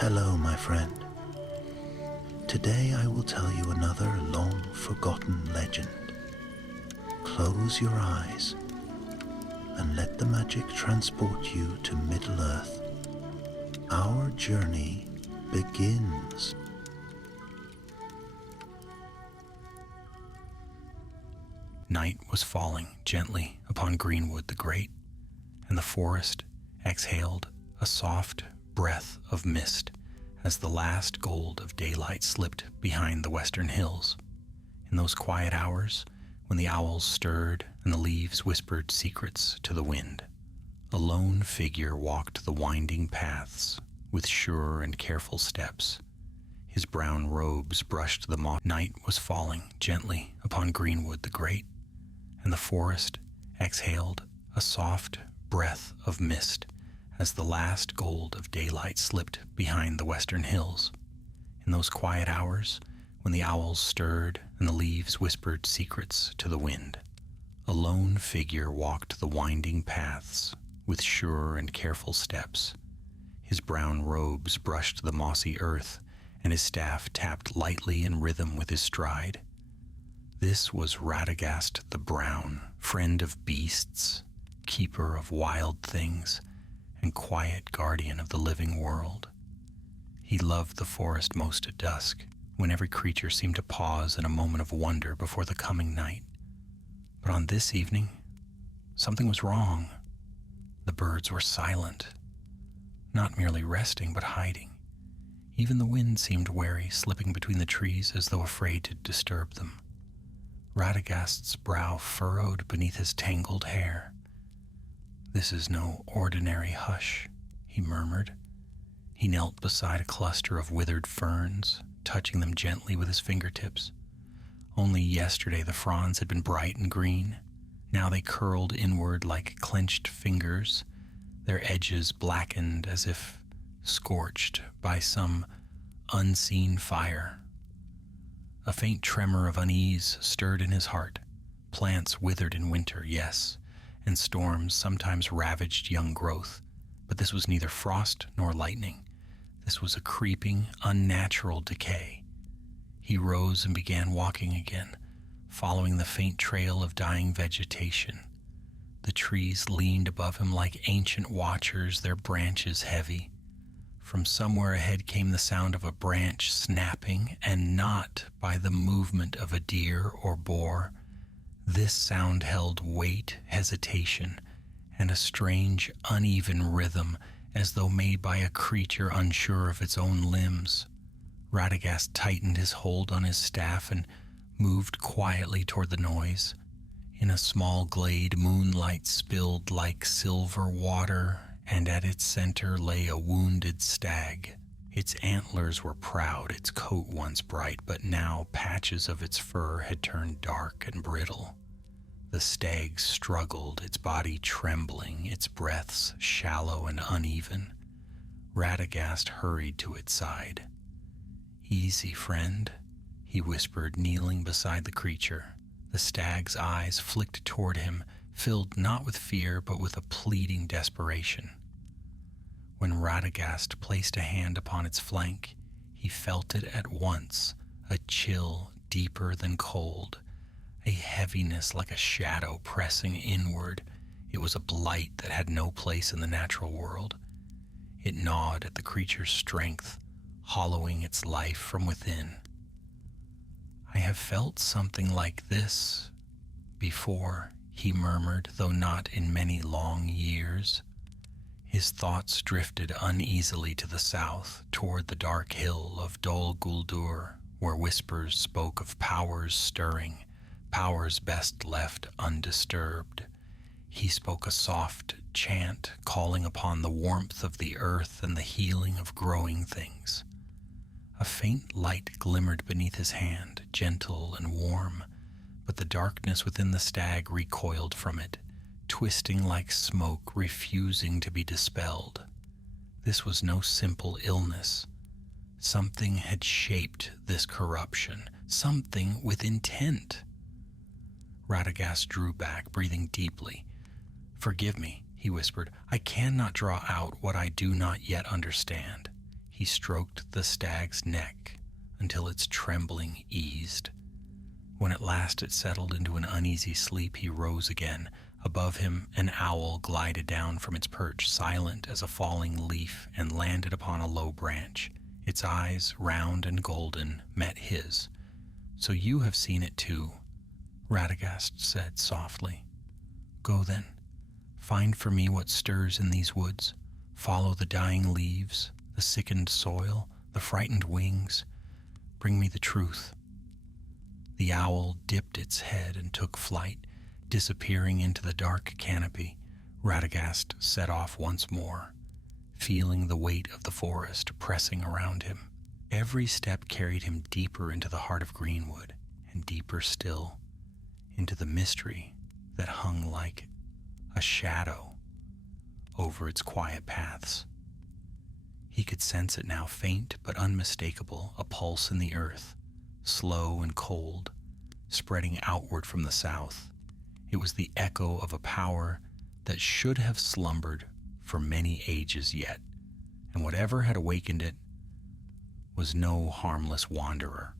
Hello, my friend. Today I will tell you another long-forgotten legend. Close your eyes and let the magic transport you to Middle-earth. Our journey begins. Night was falling gently upon Greenwood the Great, and the forest exhaled a soft breath of mist as the last gold of daylight slipped behind the western hills. In those quiet hours, when the owls stirred and the leaves whispered secrets to the wind, a lone figure walked the winding paths with sure and careful steps. His brown robes brushed the moss. Night was falling gently upon Greenwood the Great, and the forest exhaled a soft breath of mist as the last gold of daylight slipped behind the western hills. In those quiet hours, when the owls stirred and the leaves whispered secrets to the wind, a lone figure walked the winding paths with sure and careful steps. His brown robes brushed the mossy earth, and his staff tapped lightly in rhythm with his stride. This was Radagast the Brown, friend of beasts, keeper of wild things, and quiet guardian of the living world. He loved the forest most at dusk, when every creature seemed to pause in a moment of wonder before the coming night. But on this evening, something was wrong. The birds were silent, not merely resting but hiding. Even the wind seemed wary, slipping between the trees as though afraid to disturb them. Radagast's brow furrowed beneath his tangled hair. "This is no ordinary hush," he murmured. He knelt beside a cluster of withered ferns, touching them gently with his fingertips. Only yesterday the fronds had been bright and green. Now they curled inward like clenched fingers, their edges blackened as if scorched by some unseen fire. A faint tremor of unease stirred in his heart. Plants withered in winter, yes, and storms sometimes ravaged young growth, but this was neither frost nor lightning. This was a creeping, unnatural decay. He rose and began walking again, following the faint trail of dying vegetation. The trees leaned above him like ancient watchers, their branches heavy. From somewhere ahead came the sound of a branch snapping, and not by the movement of a deer or boar. This sound held weight, hesitation, and a strange, uneven rhythm, as though made by a creature unsure of its own limbs. Radagast tightened his hold on his staff and moved quietly toward the noise. In a small glade, moonlight spilled like silver water, and at its center lay a wounded stag. Its antlers were proud, its coat once bright, but now patches of its fur had turned dark and brittle. The stag struggled, its body trembling, its breaths shallow and uneven. Radagast hurried to its side. "Easy, friend," he whispered, kneeling beside the creature. The stag's eyes flicked toward him, filled not with fear but with a pleading desperation. When Radagast placed a hand upon its flank, he felt it at once, a chill deeper than cold, a heaviness like a shadow pressing inward. It was a blight that had no place in the natural world. It gnawed at the creature's strength, hollowing its life from within. "I have felt something like this before," he murmured, though not in many long years. His thoughts drifted uneasily to the south, toward the dark hill of Dol Guldur, where whispers spoke of powers stirring, powers best left undisturbed. He spoke a soft chant, calling upon the warmth of the earth and the healing of growing things. A faint light glimmered beneath his hand, gentle and warm, but the darkness within the stag recoiled from it, twisting like smoke, refusing to be dispelled. This was no simple illness. Something had shaped this corruption, something with intent. Radagast drew back, breathing deeply. "Forgive me," he whispered. "I cannot draw out what I do not yet understand." He He stroked the stag's neck until its trembling eased. When at last it settled into an uneasy sleep, he rose again. Above him, an owl glided down from its perch, silent as a falling leaf, and landed upon a low branch. Its eyes, round and golden, met his. "So you have seen it too," Radagast said softly. "Go then. Find for me what stirs in these woods. Follow the dying leaves, the sickened soil, the frightened wings. Bring me the truth." The owl dipped its head and took flight, disappearing into the dark canopy. Radagast set off once more, feeling the weight of the forest pressing around him. Every step carried him deeper into the heart of Greenwood, and deeper still into the mystery that hung like a shadow over its quiet paths. He could sense it now, faint but unmistakable, a pulse in the earth, slow and cold, spreading outward from the south. It was the echo of a power that should have slumbered for many ages yet, and whatever had awakened it was no harmless wanderer.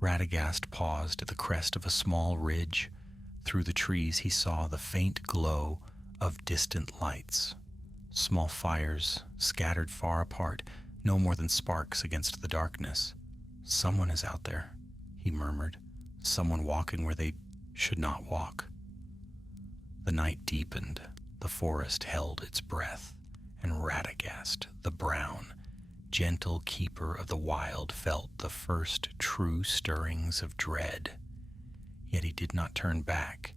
Radagast paused at the crest of a small ridge. Through the trees he saw the faint glow of distant lights, small fires scattered far apart, no more than sparks against the darkness. "Someone is out there," he murmured, "someone walking where they should not walk." The night deepened, the forest held its breath, and Radagast, the brown, gentle keeper of the wild, felt the first true stirrings of dread. Yet he did not turn back,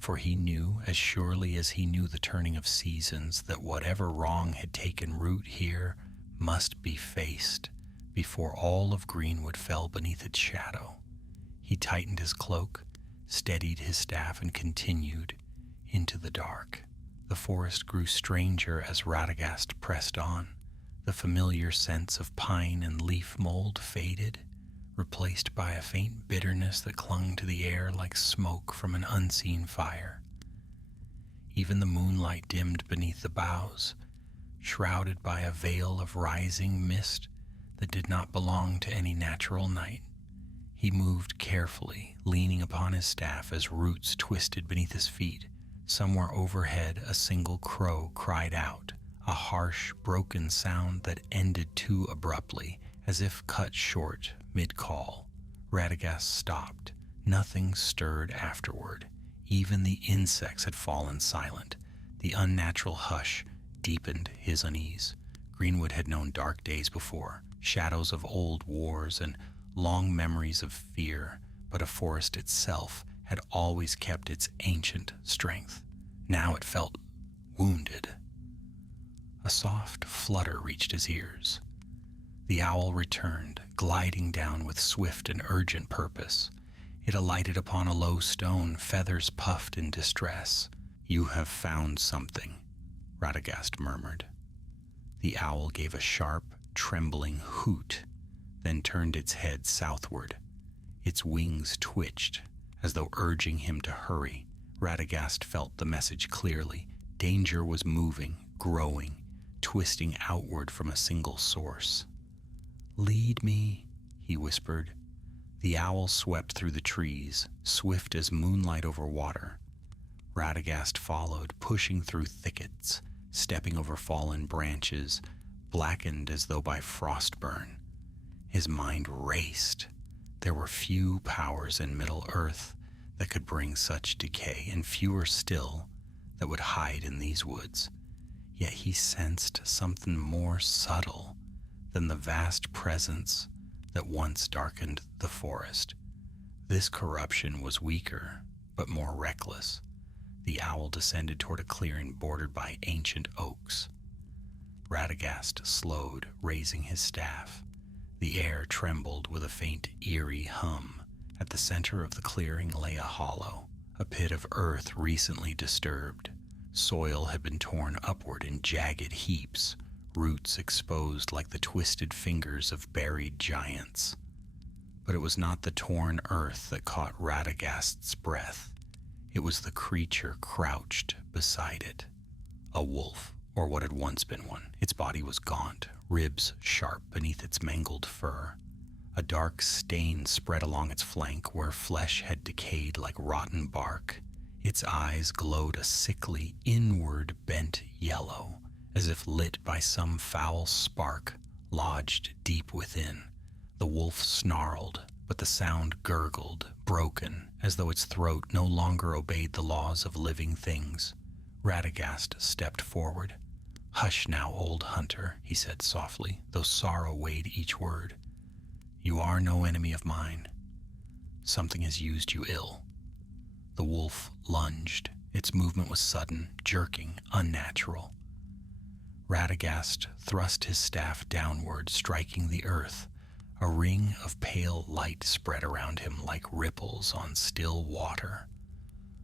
for he knew, as surely as he knew the turning of seasons, that whatever wrong had taken root here must be faced before all of Greenwood fell beneath its shadow. He tightened his cloak, steadied his staff, and continued into the dark. The forest grew stranger as Radagast pressed on. The familiar scents of pine and leaf mold faded, replaced by a faint bitterness that clung to the air like smoke from an unseen fire. Even the moonlight dimmed beneath the boughs, shrouded by a veil of rising mist that did not belong to any natural night. He moved carefully, leaning upon his staff as roots twisted beneath his feet. Somewhere overhead, a single crow cried out, a harsh, broken sound that ended too abruptly, as if cut short mid-call. Radagast stopped. Nothing stirred afterward. Even the insects had fallen silent. The unnatural hush deepened his unease. Greenwood had known dark days before, shadows of old wars and long memories of fear, but a forest itself had always kept its ancient strength. Now it felt wounded. A soft flutter reached his ears. The owl returned, gliding down with swift and urgent purpose. It alighted upon a low stone, feathers puffed in distress. "You have found something," Radagast murmured. The owl gave a sharp, trembling hoot, then turned its head southward. Its wings twitched, as though urging him to hurry. Radagast felt the message clearly. Danger was moving, growing, twisting outward from a single source. "Lead me," he whispered. The owl swept through the trees, swift as moonlight over water. Radagast followed, pushing through thickets, stepping over fallen branches, blackened as though by frostburn. His mind raced. There were few powers in Middle-earth that could bring such decay, and fewer still that would hide in these woods. Yet he sensed something more subtle than the vast presence that once darkened the forest. This corruption was weaker, but more reckless. The owl descended toward a clearing bordered by ancient oaks. Radagast slowed, raising his staff. The air trembled with a faint, eerie hum. At the center of the clearing lay a hollow, a pit of earth recently disturbed. Soil had been torn upward in jagged heaps, roots exposed like the twisted fingers of buried giants. But it was not the torn earth that caught Radagast's breath. It was the creature crouched beside it, a wolf. or what had once been one. Its body was gaunt, ribs sharp beneath its mangled fur. A dark stain spread along its flank where flesh had decayed like rotten bark. Its eyes glowed a sickly, inward bent yellow, as if lit by some foul spark lodged deep within. The wolf snarled, but the sound gurgled, broken, as though its throat no longer obeyed the laws of living things. Radagast stepped forward. "Hush now, old hunter," he said softly, though sorrow weighed each word. "You are no enemy of mine. Something has used you ill." The wolf lunged. Its movement was sudden, jerking, unnatural. Radagast thrust his staff downward, striking the earth. A ring of pale light spread around him like ripples on still water.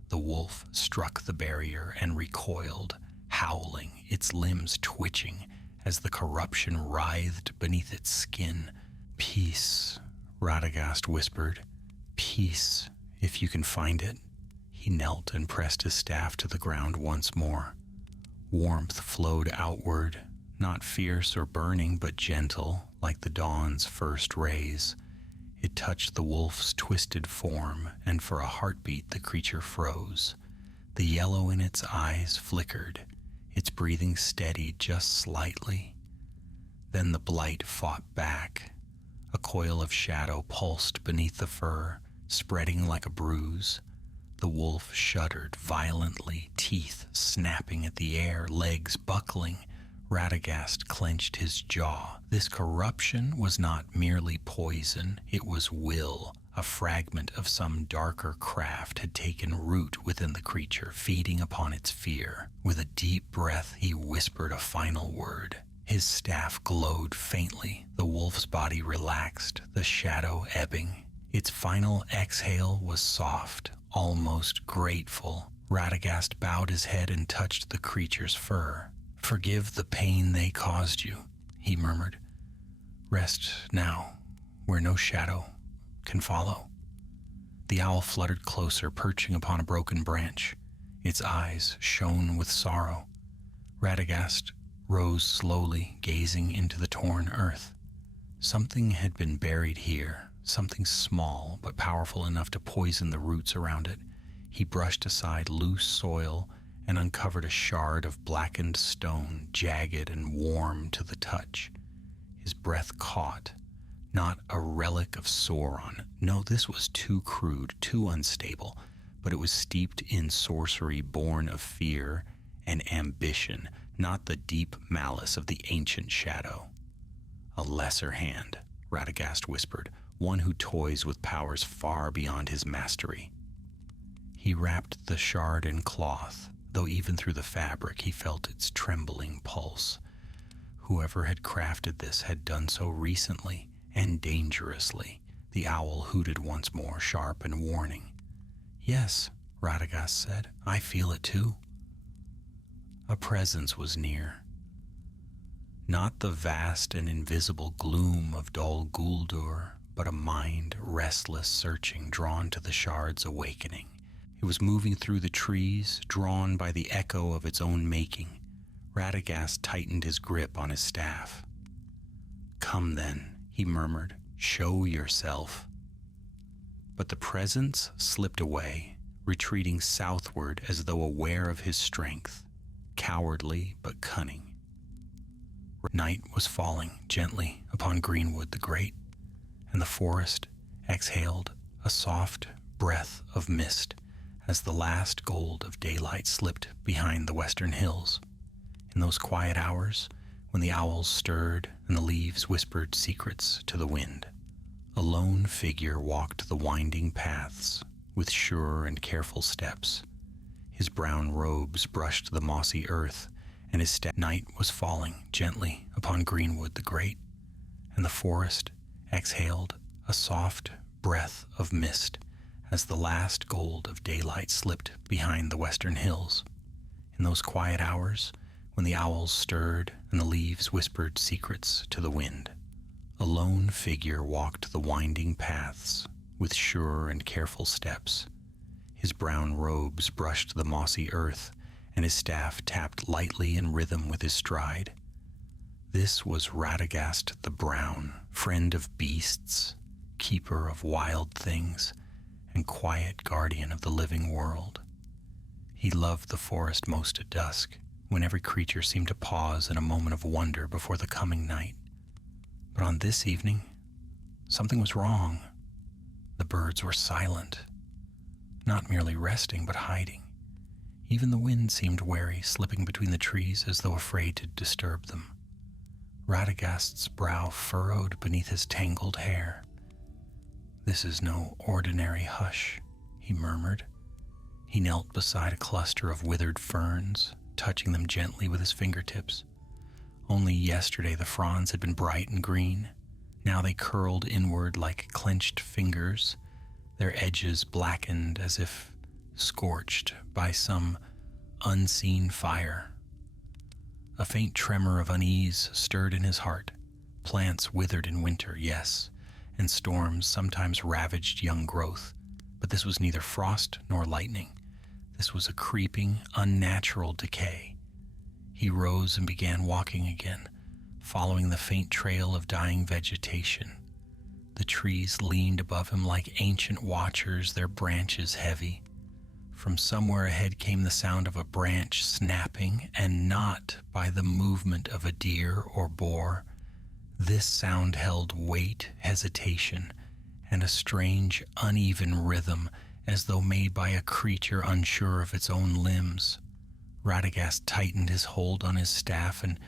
The wolf struck the barrier and recoiled, howling, its limbs twitching as the corruption writhed beneath its skin. "Peace," Radagast whispered. "Peace, if you can find it." He knelt and pressed his staff to the ground once more. Warmth flowed outward, not fierce or burning, but gentle, like the dawn's first rays. It touched the wolf's twisted form, and for a heartbeat the creature froze. The yellow in its eyes flickered, its breathing steadied just slightly. Then the blight fought back. A coil of shadow pulsed beneath the fur, spreading like a bruise. The wolf shuddered violently, teeth snapping at the air, legs buckling. Radagast clenched his jaw. This corruption was not merely poison, it was will. A fragment of some darker craft had taken root within the creature, feeding upon its fear. With a deep breath, he whispered a final word. His staff glowed faintly. The wolf's body relaxed, the shadow ebbing. Its final exhale was soft, almost grateful. Radagast bowed his head and touched the creature's fur. "Forgive the pain they caused you," he murmured. "Rest now, where no shadow can follow." The owl fluttered closer, perching upon a broken branch. Its eyes shone with sorrow. Radagast rose slowly, gazing into the torn earth. Something had been buried here, something small but powerful enough to poison the roots around it. He brushed aside loose soil and uncovered a shard of blackened stone, jagged and warm to the touch. His breath caught. Not a relic of Sauron. No, this was too crude, too unstable, but it was steeped in sorcery born of fear and ambition, not the deep malice of the ancient shadow. "A lesser hand," Radagast whispered, "one who toys with powers far beyond his mastery." He wrapped the shard in cloth, though even through the fabric he felt its trembling pulse. Whoever had crafted this had done so recently and dangerously. The owl hooted once more, sharp and warning. "Yes," Radagast said, "I feel it too." A presence was near. Not the vast and invisible gloom of Dol Guldur, but a mind restless, searching, drawn to the shard's awakening. It was moving through the trees, drawn by the echo of its own making. Radagast tightened his grip on his staff. "Come then," he murmured, "show yourself." But the presence slipped away, retreating southward as though aware of his strength, cowardly but cunning. Night was falling gently upon Greenwood the Great, and the forest exhaled a soft breath of mist as the last gold of daylight slipped behind the western hills. In those quiet hours, when the owls stirred and the leaves whispered secrets to the wind, a lone figure walked the winding paths with sure and careful steps. His brown robes brushed the mossy earth, and his night was falling gently upon Greenwood the Great, and the forest exhaled a soft breath of mist as the last gold of daylight slipped behind the western hills. In those quiet hours, when the owls stirred and the leaves whispered secrets to the wind, a lone figure walked the winding paths with sure and careful steps. His brown robes brushed the mossy earth, and his staff tapped lightly in rhythm with his stride. This was Radagast the Brown, friend of beasts, keeper of wild things, and quiet guardian of the living world. He loved the forest most at dusk, when every creature seemed to pause in a moment of wonder before the coming night. But on this evening, something was wrong. The birds were silent, not merely resting, but hiding. Even the wind seemed wary, slipping between the trees as though afraid to disturb them. Radagast's brow furrowed beneath his tangled hair. "This is no ordinary hush," he murmured. He knelt beside a cluster of withered ferns, touching them gently with his fingertips. Only yesterday the fronds had been bright and green. Now they curled inward like clenched fingers, their edges blackened as if scorched by some unseen fire. A faint tremor of unease stirred in his heart. Plants withered in winter, yes, and storms sometimes ravaged young growth, but this was neither frost nor lightning. This was a creeping, unnatural decay. He rose and began walking again, following the faint trail of dying vegetation. The trees leaned above him like ancient watchers, their branches heavy. From somewhere ahead came the sound of a branch snapping, and not by the movement of a deer or boar. This sound held weight, hesitation, and a strange, uneven rhythm, as though made by a creature unsure of its own limbs. Radagast tightened his hold on his staff and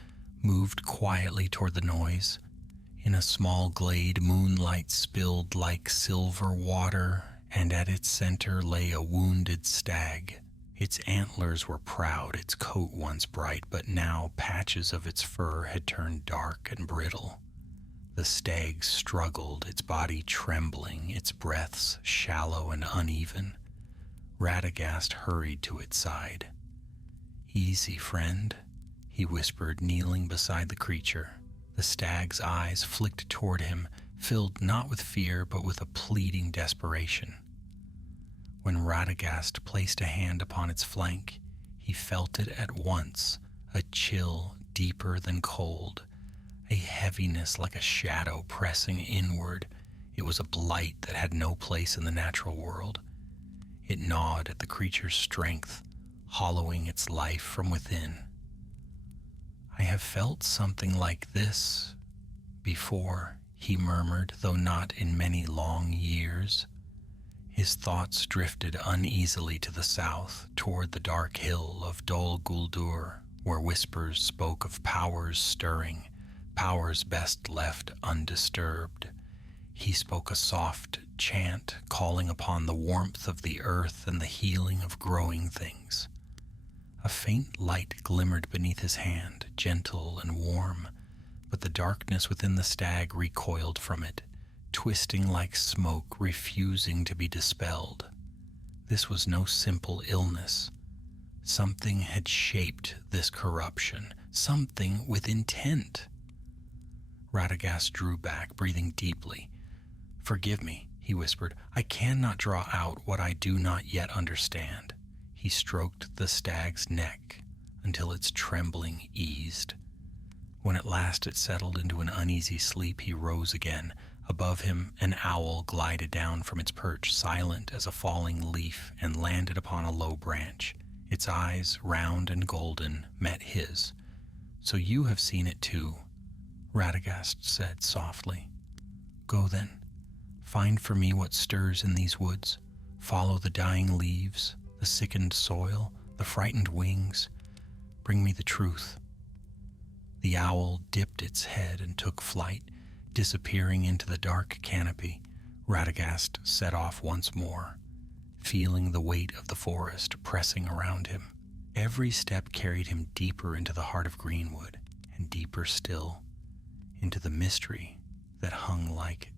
moved quietly toward the noise. In a small glade, moonlight spilled like silver water, and at its center lay a wounded stag. Its antlers were proud, its coat once bright, but now patches of its fur had turned dark and brittle. The stag struggled, its body trembling, its breaths shallow and uneven. Radagast hurried to its side. "Easy, friend," he whispered, kneeling beside the creature. The stag's eyes flicked toward him, filled not with fear, but with a pleading desperation. When Radagast placed a hand upon its flank, he felt it at once, a chill deeper than cold, a heaviness like a shadow pressing inward. It was a blight that had no place in the natural world. It gnawed at the creature's strength, hollowing its life from within. "I have felt something like this before," he murmured, though not in many long years. His thoughts drifted uneasily to the south, toward the dark hill of Dol Guldur, where whispers spoke of powers stirring, powers best left undisturbed. He spoke a soft chant, calling upon the warmth of the earth and the healing of growing things. A faint light glimmered beneath his hand, gentle and warm, but the darkness within the stag recoiled from it, twisting like smoke, refusing to be dispelled. This was no simple illness. Something had shaped this corruption, something with intent. Radagast drew back, breathing deeply. "Forgive me," he whispered. "I cannot draw out what I do not yet understand." He stroked the stag's neck until its trembling eased. When at last it settled into an uneasy sleep, he rose again. Above him, an owl glided down from its perch, silent as a falling leaf, and landed upon a low branch. Its eyes, round and golden, met his. "So you have seen it too," Radagast said softly. "Go then. Find for me what stirs in these woods. Follow the dying leaves, the sickened soil, the frightened wings. Bring me the truth." The owl dipped its head and took flight, disappearing into the dark canopy. Radagast set off once more, feeling the weight of the forest pressing around him. Every step carried him deeper into the heart of Greenwood, and deeper still, into the mystery that hung like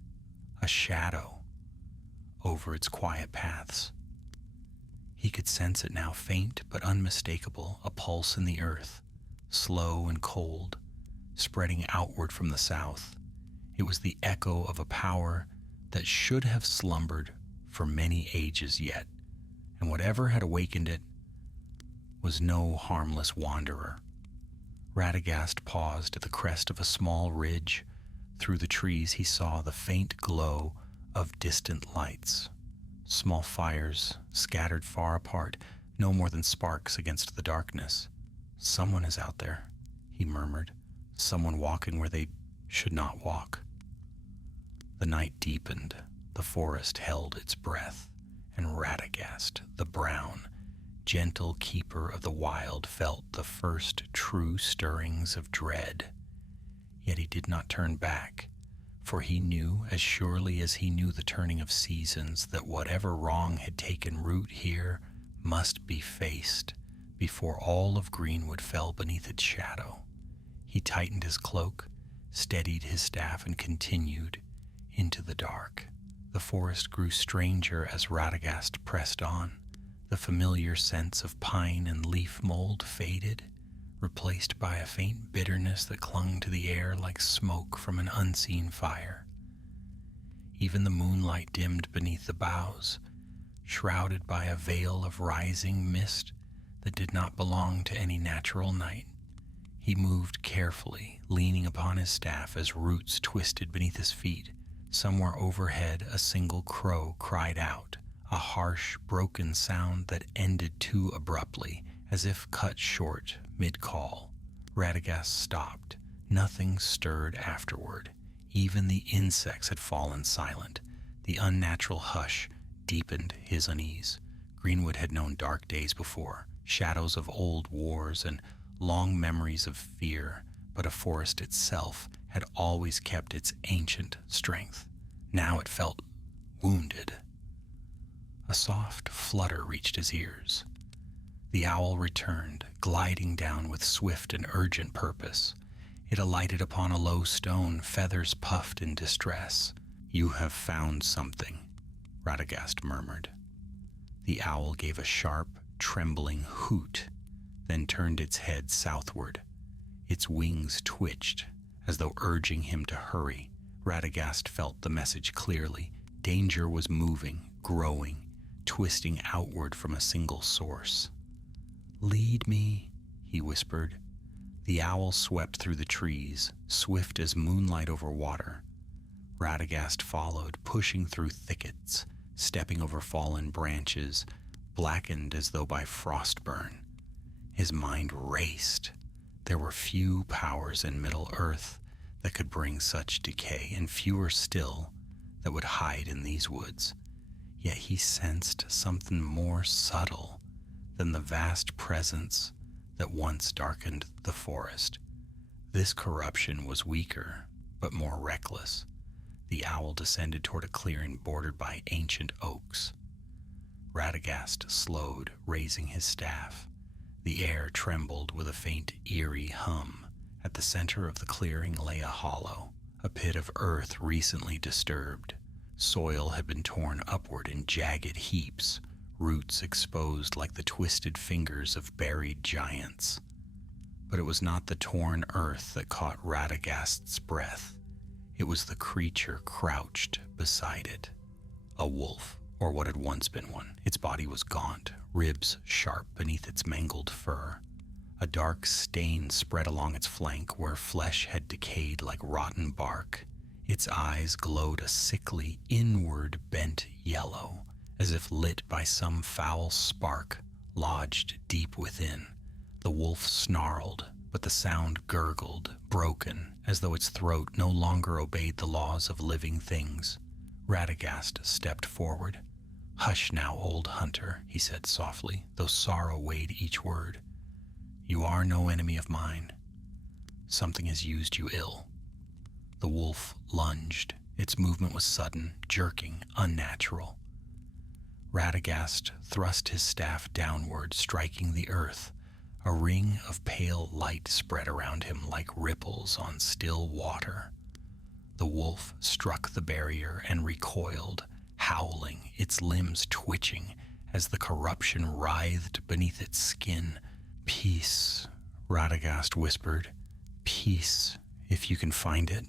a shadow over its quiet paths. He could sense it now, faint but unmistakable, a pulse in the earth, slow and cold, spreading outward from the south. It was the echo of a power that should have slumbered for many ages yet, and whatever had awakened it was no harmless wanderer. Radagast paused at the crest of a small ridge. Through the trees he saw the faint glow of distant lights. Small fires scattered far apart, no more than sparks against the darkness. "Someone is out there," he murmured. "Someone walking where they should not walk." The night deepened. The forest held its breath, and Radagast, the brown, gentle keeper of the wild, felt the first true stirrings of dread. Yet he did not turn back, for he knew, as surely as he knew the turning of seasons, that whatever wrong had taken root here must be faced before all of Greenwood fell beneath its shadow. He tightened his cloak, steadied his staff, and continued into the dark. The forest grew stranger as Radagast pressed on. The familiar sense of pine and leaf mold faded, replaced by a faint bitterness that clung to the air like smoke from an unseen fire. Even the moonlight dimmed beneath the boughs, shrouded by a veil of rising mist that did not belong to any natural night. He moved carefully, leaning upon his staff as roots twisted beneath his feet. Somewhere overhead, a single crow cried out, a harsh, broken sound that ended too abruptly, as if cut short mid-call. Radagast stopped. Nothing stirred afterward. Even the insects had fallen silent. The unnatural hush deepened his unease. Greenwood had known dark days before, shadows of old wars and long memories of fear, but a forest itself had always kept its ancient strength. Now it felt wounded. A soft flutter reached his ears. The owl returned, gliding down with swift and urgent purpose. It alighted upon a low stone, feathers puffed in distress. "You have found something," Radagast murmured. The owl gave a sharp, trembling hoot, then turned its head southward. Its wings twitched, as though urging him to hurry. Radagast felt the message clearly. Danger was moving, growing, twisting outward from a single source. "Lead me," he whispered. The owl swept through the trees, swift as moonlight over water. Radagast followed, pushing through thickets, stepping over fallen branches, blackened as though by frostburn. His mind raced. There were few powers in Middle-earth that could bring such decay, and fewer still that would hide in these woods. Yet he sensed something more subtle than the vast presence that once darkened the forest. This corruption was weaker, but more reckless. The owl descended toward a clearing bordered by ancient oaks. Radagast slowed, raising his staff. The air trembled with a faint, eerie hum. At the center of the clearing lay a hollow, a pit of earth recently disturbed. Soil had been torn upward in jagged heaps, roots exposed like the twisted fingers of buried giants. But it was not the torn earth that caught Radagast's breath. It was the creature crouched beside it. A wolf, or what had once been one. Its body was gaunt, ribs sharp beneath its mangled fur. A dark stain spread along its flank where flesh had decayed like rotten bark. Its eyes glowed a sickly, inward bent yellow, as if lit by some foul spark lodged deep within. The wolf snarled, but the sound gurgled, broken, as though its throat no longer obeyed the laws of living things. Radagast stepped forward. "Hush now, old hunter," he said softly, though sorrow weighed each word. "You are no enemy of mine. Something has used you ill." The wolf lunged. Its movement was sudden, jerking, unnatural. Radagast thrust his staff downward, striking the earth. A ring of pale light spread around him like ripples on still water. The wolf struck the barrier and recoiled, howling, its limbs twitching as the corruption writhed beneath its skin. "Peace," Radagast whispered. "Peace, if you can find it."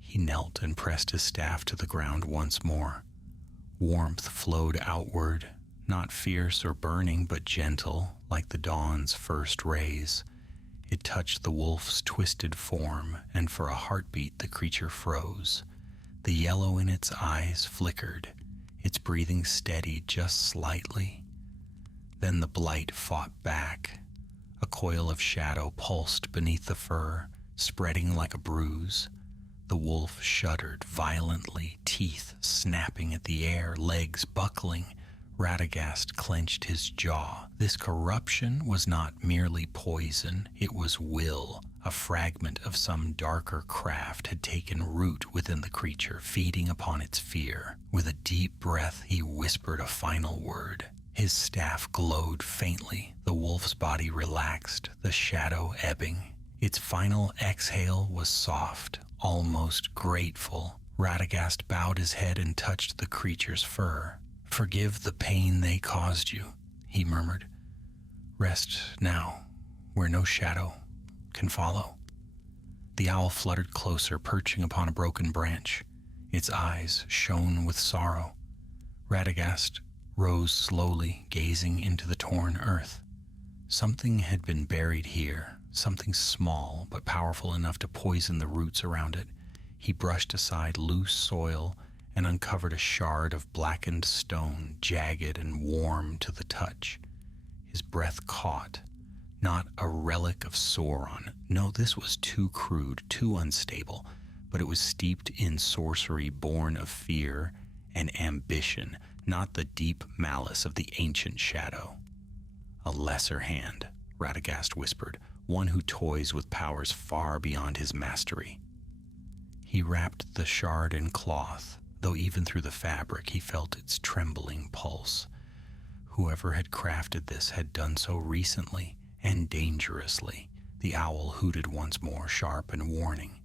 He knelt and pressed his staff to the ground once more. Warmth flowed outward, not fierce or burning, but gentle, like the dawn's first rays. It touched the wolf's twisted form, and for a heartbeat the creature froze. The yellow in its eyes flickered, its breathing steadied just slightly. Then the blight fought back. A coil of shadow pulsed beneath the fur, spreading like a bruise. The wolf shuddered violently, teeth snapping at the air, legs buckling. Radagast clenched his jaw. This corruption was not merely poison, it was will. A fragment of some darker craft had taken root within the creature, feeding upon its fear. With a deep breath, he whispered a final word. His staff glowed faintly. The wolf's body relaxed, the shadow ebbing. Its final exhale was soft, almost grateful. Radagast bowed his head and touched the creature's fur. "Forgive the pain they caused you," he murmured. "Rest now, where no shadow can follow." The owl fluttered closer, perching upon a broken branch. Its eyes shone with sorrow. Radagast rose slowly, gazing into the torn earth. Something had been buried here, something small but powerful enough to poison the roots around it. He brushed aside loose soil and uncovered a shard of blackened stone, jagged and warm to the touch. His breath caught. Not a relic of Sauron. No, this was too crude, too unstable, but it was steeped in sorcery born of fear and ambition, not the deep malice of the ancient shadow. "A lesser hand," Radagast whispered, "one who toys with powers far beyond his mastery." He wrapped the shard in cloth, though even through the fabric he felt its trembling pulse. Whoever had crafted this had done so recently and dangerously. The owl hooted once more, sharp and warning.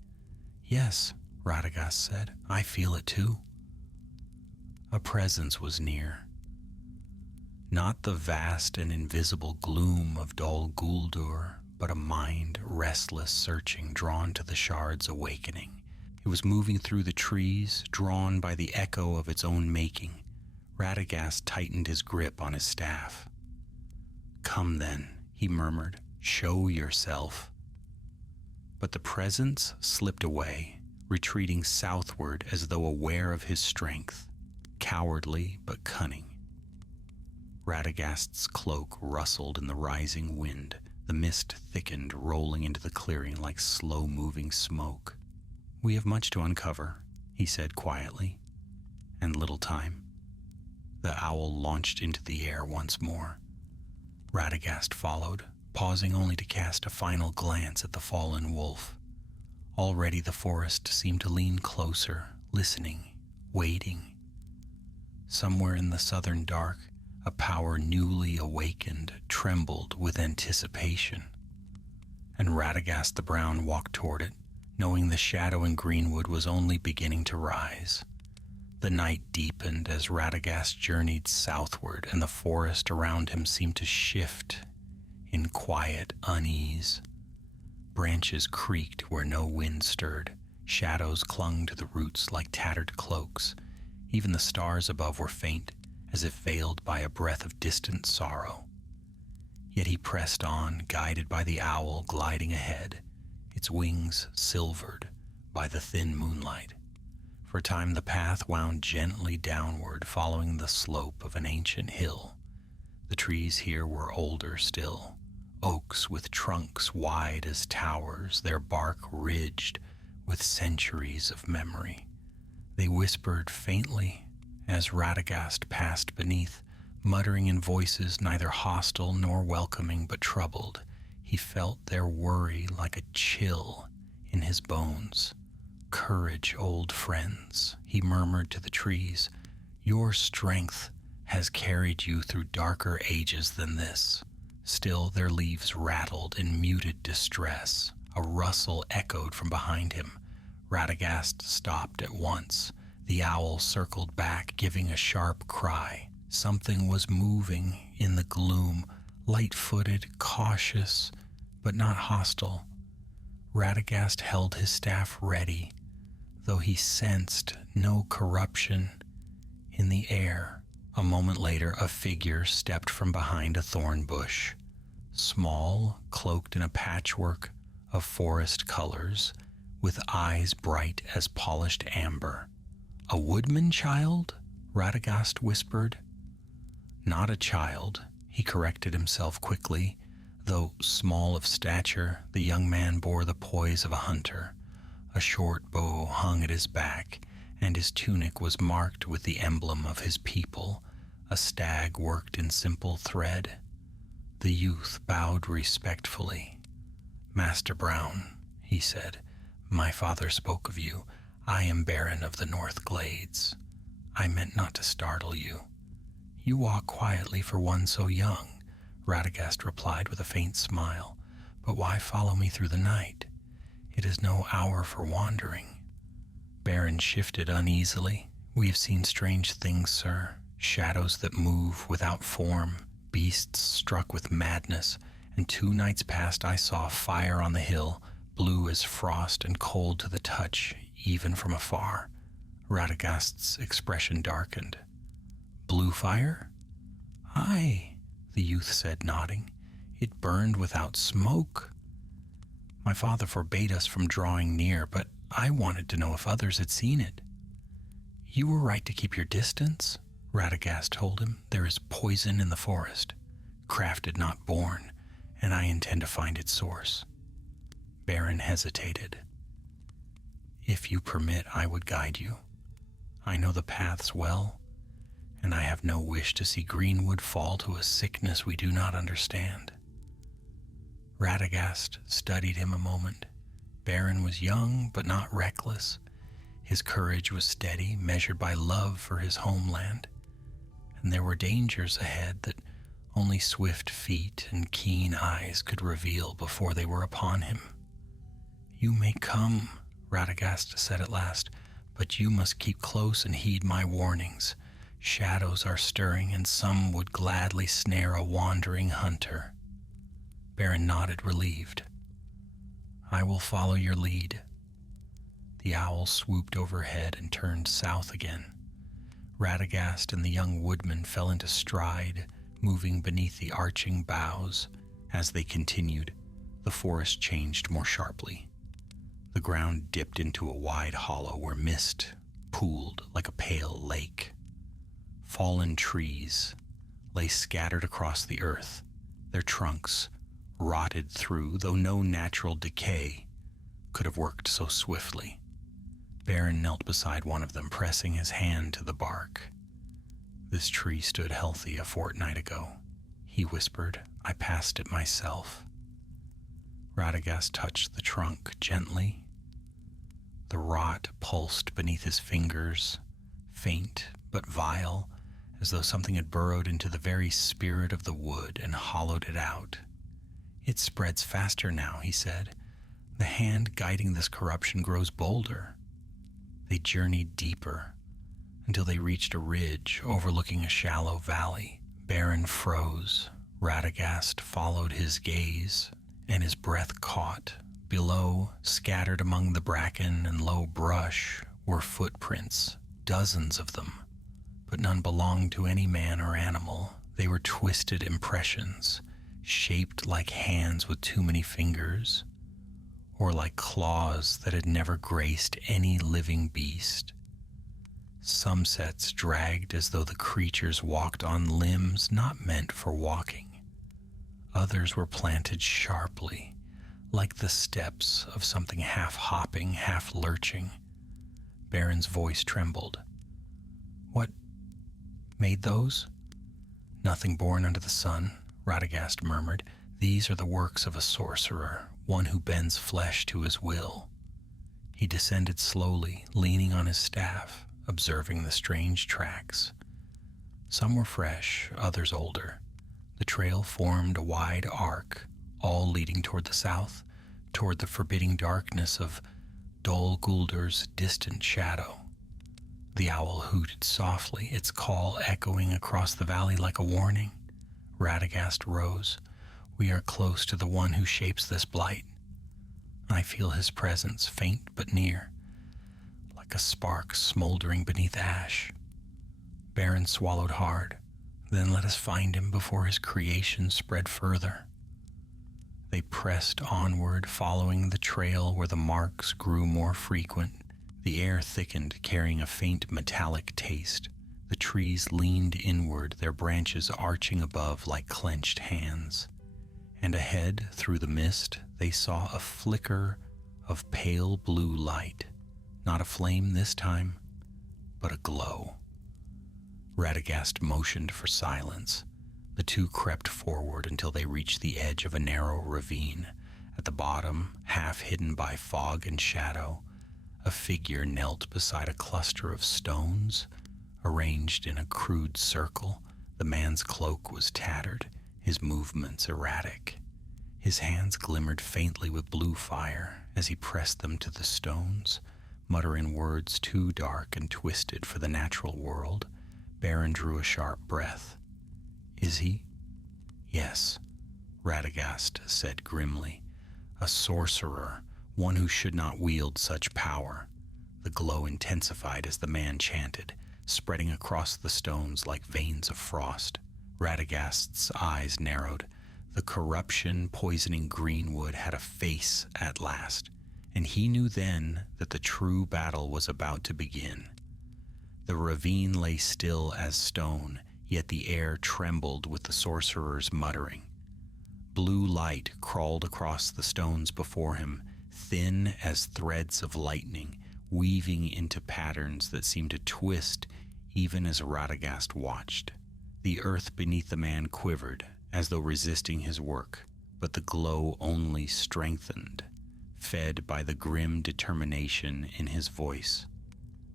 "Yes," Radagast said, "I feel it too." A presence was near. Not the vast and invisible gloom of Dol Guldur, but a mind restless, searching, drawn to the shard's awakening. It was moving through the trees, drawn by the echo of its own making. Radagast tightened his grip on his staff. "Come then," he murmured, "show yourself." But the presence slipped away, retreating southward as though aware of his strength, cowardly but cunning. Radagast's cloak rustled in the rising wind. The mist thickened, rolling into the clearing like slow-moving smoke. "We have much to uncover," he said quietly, "and little time." The owl launched into the air once more. Radagast followed, pausing only to cast a final glance at the fallen wolf. Already the forest seemed to lean closer, listening, waiting. Somewhere in the southern dark, a power newly awakened trembled with anticipation. And Radagast the Brown walked toward it, knowing the shadow in Greenwood was only beginning to rise. The night deepened as Radagast journeyed southward, and the forest around him seemed to shift in quiet unease. Branches creaked where no wind stirred. Shadows clung to the roots like tattered cloaks. Even the stars above were faint, as if veiled by a breath of distant sorrow. Yet he pressed on, guided by the owl gliding ahead, its wings silvered by the thin moonlight. For a time the path wound gently downward, following the slope of an ancient hill. The trees here were older still, oaks with trunks wide as towers, their bark ridged with centuries of memory. They whispered faintly as Radagast passed beneath, muttering in voices neither hostile nor welcoming but troubled. He felt their worry like a chill in his bones. "Courage, old friends," he murmured to the trees. "Your strength has carried you through darker ages than this." Still their leaves rattled in muted distress. A rustle echoed from behind him. Radagast stopped at once. The owl circled back, giving a sharp cry. Something was moving in the gloom, light-footed, cautious, but not hostile. Radagast held his staff ready, though he sensed no corruption in the air, A moment later, a figure stepped from behind a thorn bush, small, cloaked in a patchwork of forest colors, with eyes bright as polished amber. "A woodman child?" Radagast whispered. "Not a child," he corrected himself quickly. Though small of stature, the young man bore the poise of a hunter. A short bow hung at his back, and his tunic was marked with the emblem of his people, a stag worked in simple thread. The youth bowed respectfully. "Master Brown," he said, "my father spoke of you. I am Baron of the North Glades. I meant not to startle you." "You walk quietly for one so young," Radagast replied with a faint smile. "But why follow me through the night? It is no hour for wandering." Baron shifted uneasily. "We have seen strange things, sir. Shadows that move without form, beasts struck with madness, and 2 nights past I saw fire on the hill, blue as frost and cold to the touch, even from afar." Radagast's expression darkened. "Blue fire?" "Aye," the youth said, nodding. "It burned without smoke. My father forbade us from drawing near, but I wanted to know if others had seen it." "You were right to keep your distance," Radagast told him. "There is poison in the forest, crafted not born, and I intend to find its source." Baron hesitated. "If you permit, I would guide you. I know the paths well, and I have no wish to see Greenwood fall to a sickness we do not understand." Radagast studied him a moment. Baron was young, but not reckless. His courage was steady, measured by love for his homeland, and there were dangers ahead that only swift feet and keen eyes could reveal before they were upon him. "You may come," Radagast said at last, "but you must keep close and heed my warnings. Shadows are stirring, and some would gladly snare a wandering hunter." Baron nodded, relieved. "I will follow your lead." The owl swooped overhead and turned south again. Radagast and the young woodman fell into stride, moving beneath the arching boughs. As they continued, the forest changed more sharply. The ground dipped into a wide hollow where mist pooled like a pale lake. Fallen trees lay scattered across the earth, their trunks rotted through, though no natural decay could have worked so swiftly. Baron knelt beside one of them, pressing his hand to the bark. "This tree stood healthy a fortnight ago," he whispered. "I passed it myself." Radagast touched the trunk gently. The rot pulsed beneath his fingers, faint but vile, as though something had burrowed into the very spirit of the wood and hollowed it out. "It spreads faster now," he said. "The hand guiding this corruption grows bolder." They journeyed deeper until they reached a ridge overlooking a shallow valley. Baron froze. Radagast followed his gaze, and his breath caught. Below, scattered among the bracken and low brush, were footprints, dozens of them, but none belonged to any man or animal. They were twisted impressions, shaped like hands with too many fingers, or like claws that had never graced any living beast. Some sets dragged as though the creatures walked on limbs not meant for walking. Others were planted sharply, like the steps of something half hopping, half lurching. Baron's voice trembled. "What made those?" "Nothing born under the sun," Radagast murmured. "These are the works of a sorcerer, one who bends flesh to his will." He descended slowly, leaning on his staff, observing the strange tracks. Some were fresh, others older. The trail formed a wide arc, all leading toward the south, toward the forbidding darkness of Dol Guldir's distant shadow. The owl hooted softly, its call echoing across the valley like a warning. Radagast rose. "We are close to the one who shapes this blight. I feel his presence, faint but near, like a spark smoldering beneath ash." Beren swallowed hard. Then let us find him before his creation spread further. They pressed onward, following the trail where the marks grew more frequent. The air thickened, carrying a faint metallic taste. The trees leaned inward, their branches arching above like clenched hands. And ahead, through the mist, they saw a flicker of pale blue light. Not a flame this time, but a glow. Radagast motioned for silence. The two crept forward until they reached the edge of a narrow ravine. At the bottom, half hidden by fog and shadow, a figure knelt beside a cluster of stones, arranged in a crude circle. The man's cloak was tattered, his movements erratic. His hands glimmered faintly with blue fire as he pressed them to the stones, muttering words too dark and twisted for the natural world. Beren drew a sharp breath. Is he? Yes, Radagast said grimly. A sorcerer, one who should not wield such power. The glow intensified as the man chanted, spreading across the stones like veins of frost. Radagast's eyes narrowed. The corruption poisoning Greenwood had a face at last, and he knew then that the true battle was about to begin. The ravine lay still as stone, yet the air trembled with the sorcerer's muttering. Blue light crawled across the stones before him, thin as threads of lightning, weaving into patterns that seemed to twist even as Radagast watched. The earth beneath the man quivered, as though resisting his work, but the glow only strengthened, fed by the grim determination in his voice.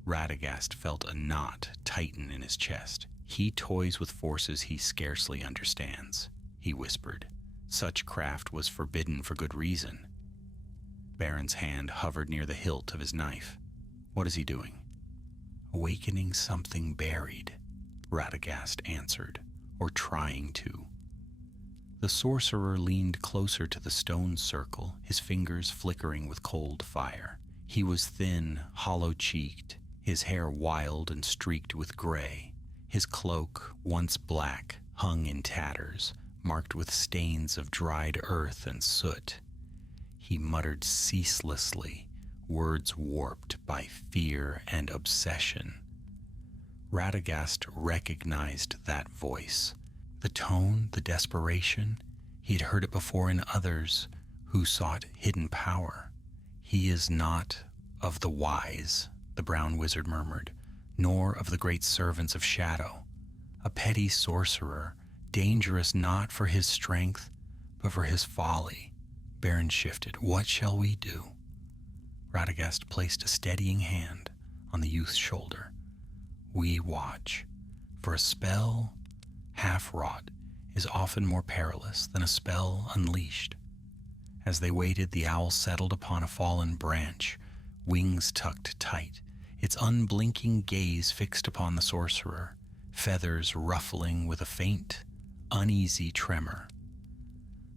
Radagast felt a knot tighten in his chest. He toys with forces he scarcely understands, he whispered. Such craft was forbidden for good reason. Beren's hand hovered near the hilt of his knife. What is he doing? Awakening something buried, Radagast answered, or trying to. The sorcerer leaned closer to the stone circle, his fingers flickering with cold fire. He was thin, hollow-cheeked, his hair wild and streaked with gray. His cloak, once black, hung in tatters, marked with stains of dried earth and soot. He muttered ceaselessly, words warped by fear and obsession. Radagast recognized that voice. The tone, the desperation, he had heard it before in others who sought hidden power. He is not of the wise, the brown wizard murmured, nor of the great servants of shadow. A petty sorcerer, dangerous not for his strength, but for his folly. Beren shifted. What shall we do? Radagast placed a steadying hand on the youth's shoulder. We watch. For a spell half-wrought is often more perilous than a spell unleashed. As they waited, the owl settled upon a fallen branch, wings tucked tight, its unblinking gaze fixed upon the sorcerer, feathers ruffling with a faint, uneasy tremor.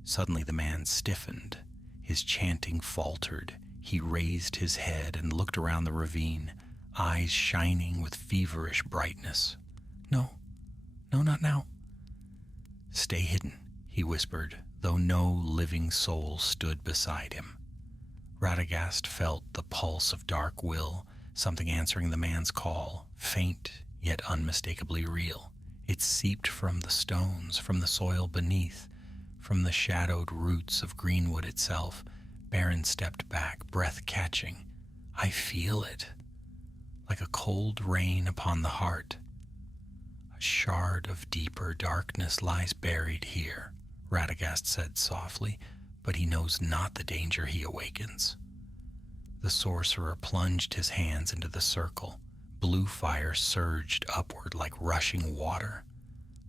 Suddenly the man stiffened, his chanting faltered. He raised his head and looked around the ravine, eyes shining with feverish brightness. No, not now. Stay hidden, he whispered, though no living soul stood beside him. Radagast felt the pulse of dark will, something answering the man's call, faint yet unmistakably real. It seeped from the stones, from the soil beneath, from the shadowed roots of Greenwood itself. Beren stepped back, breath catching. I feel it, like a cold rain upon the heart. A shard of deeper darkness lies buried here, Radagast said softly, but he knows not the danger he awakens. The sorcerer plunged his hands into the circle. Blue fire surged upward like rushing water.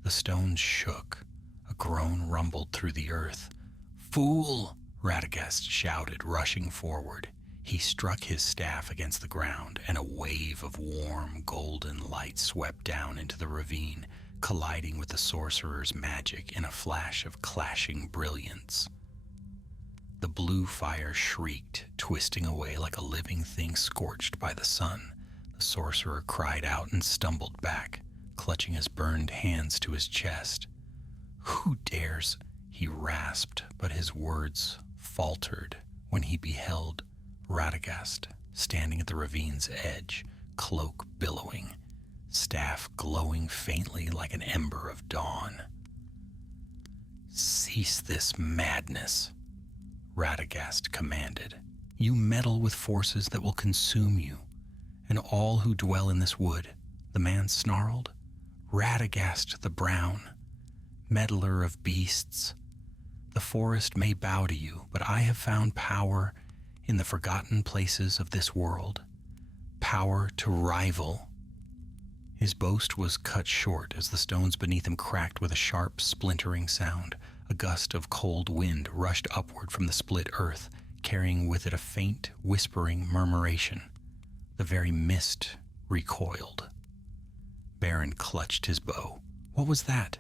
The stones shook. A groan rumbled through the earth. Fool! Radagast shouted, rushing forward. He struck his staff against the ground, and a wave of warm, golden light swept down into the ravine, colliding with the sorcerer's magic in a flash of clashing brilliance. The blue fire shrieked, twisting away like a living thing scorched by the sun. The sorcerer cried out and stumbled back. clutching his burned hands to his chest. "Who dares?" he rasped, but his words faltered when he beheld Radagast standing at the ravine's edge, cloak billowing, staff glowing faintly like an ember of dawn. "Cease this madness," Radagast commanded. "You meddle with forces that will consume you, and all who dwell in this wood," the man snarled. "Radagast the Brown, meddler of beasts. The forest may bow to you, but I have found power in the forgotten places of this world, power to rival." His boast was cut short as the stones beneath him cracked with a sharp, splintering sound. A gust of cold wind rushed upward from the split earth, carrying with it a faint, whispering murmuration. The very mist recoiled. Baron clutched his bow. "What was that?"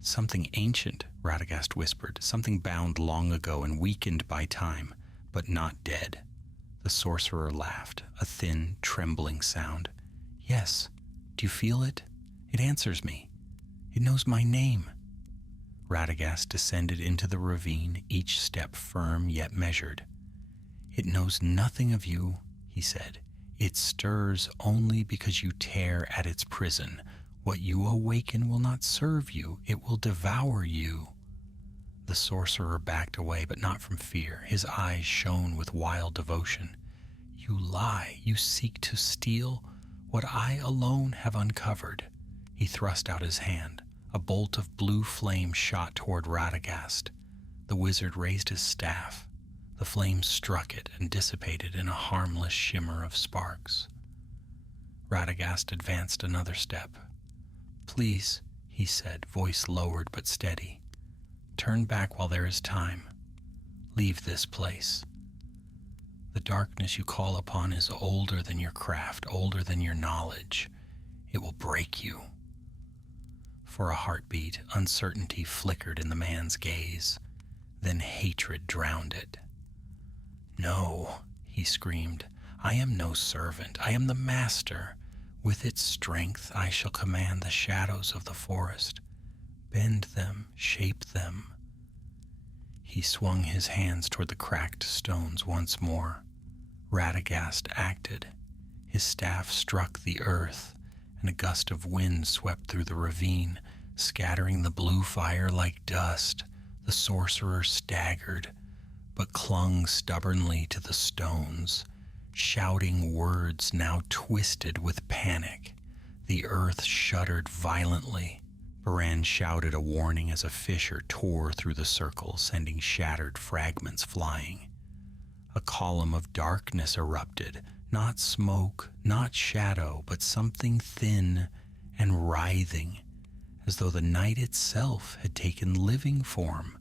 "Something ancient," Radagast whispered. "Something bound long ago and weakened by time, but not dead." The sorcerer laughed, a thin, trembling sound. "Yes. Do you feel it? It answers me. It knows my name." Radagast descended into the ravine, each step firm yet measured. "It knows nothing of you," he said. "It stirs only because you tear at its prison. What you awaken will not serve you. It will devour you." The sorcerer backed away, but not from fear. His eyes shone with wild devotion. "You lie. You seek to steal what I alone have uncovered." He thrust out his hand. A bolt of blue flame shot toward Radagast. The wizard raised his staff. The flame struck it and dissipated in a harmless shimmer of sparks. Radagast advanced another step. "Please," he said, voice lowered but steady. "Turn back while there is time. Leave this place. The darkness you call upon is older than your craft, older than your knowledge. It will break you." For a heartbeat, uncertainty flickered in the man's gaze. Then hatred drowned it. "No," he screamed. "I am no servant. I am the master. With its strength I shall command the shadows of the forest. Bend them, shape them." He swung his hands toward the cracked stones once more. Radagast acted. His staff struck the earth, and a gust of wind swept through the ravine, scattering the blue fire like dust. The sorcerer staggered, but clung stubbornly to the stones, shouting words now twisted with panic. The earth shuddered violently. Baran shouted a warning as a fissure tore through the circle, sending shattered fragments flying. A column of darkness erupted, not smoke, not shadow, but something thin and writhing, as though the night itself had taken living form.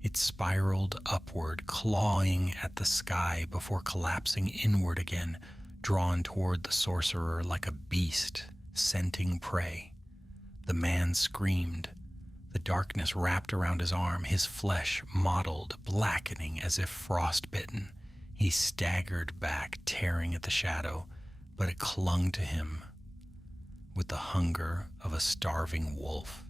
It spiraled upward, clawing at the sky before collapsing inward again, drawn toward the sorcerer like a beast scenting prey. The man screamed. The darkness wrapped around his arm, his flesh mottled, blackening as if frostbitten. He staggered back, tearing at the shadow, but it clung to him with the hunger of a starving wolf.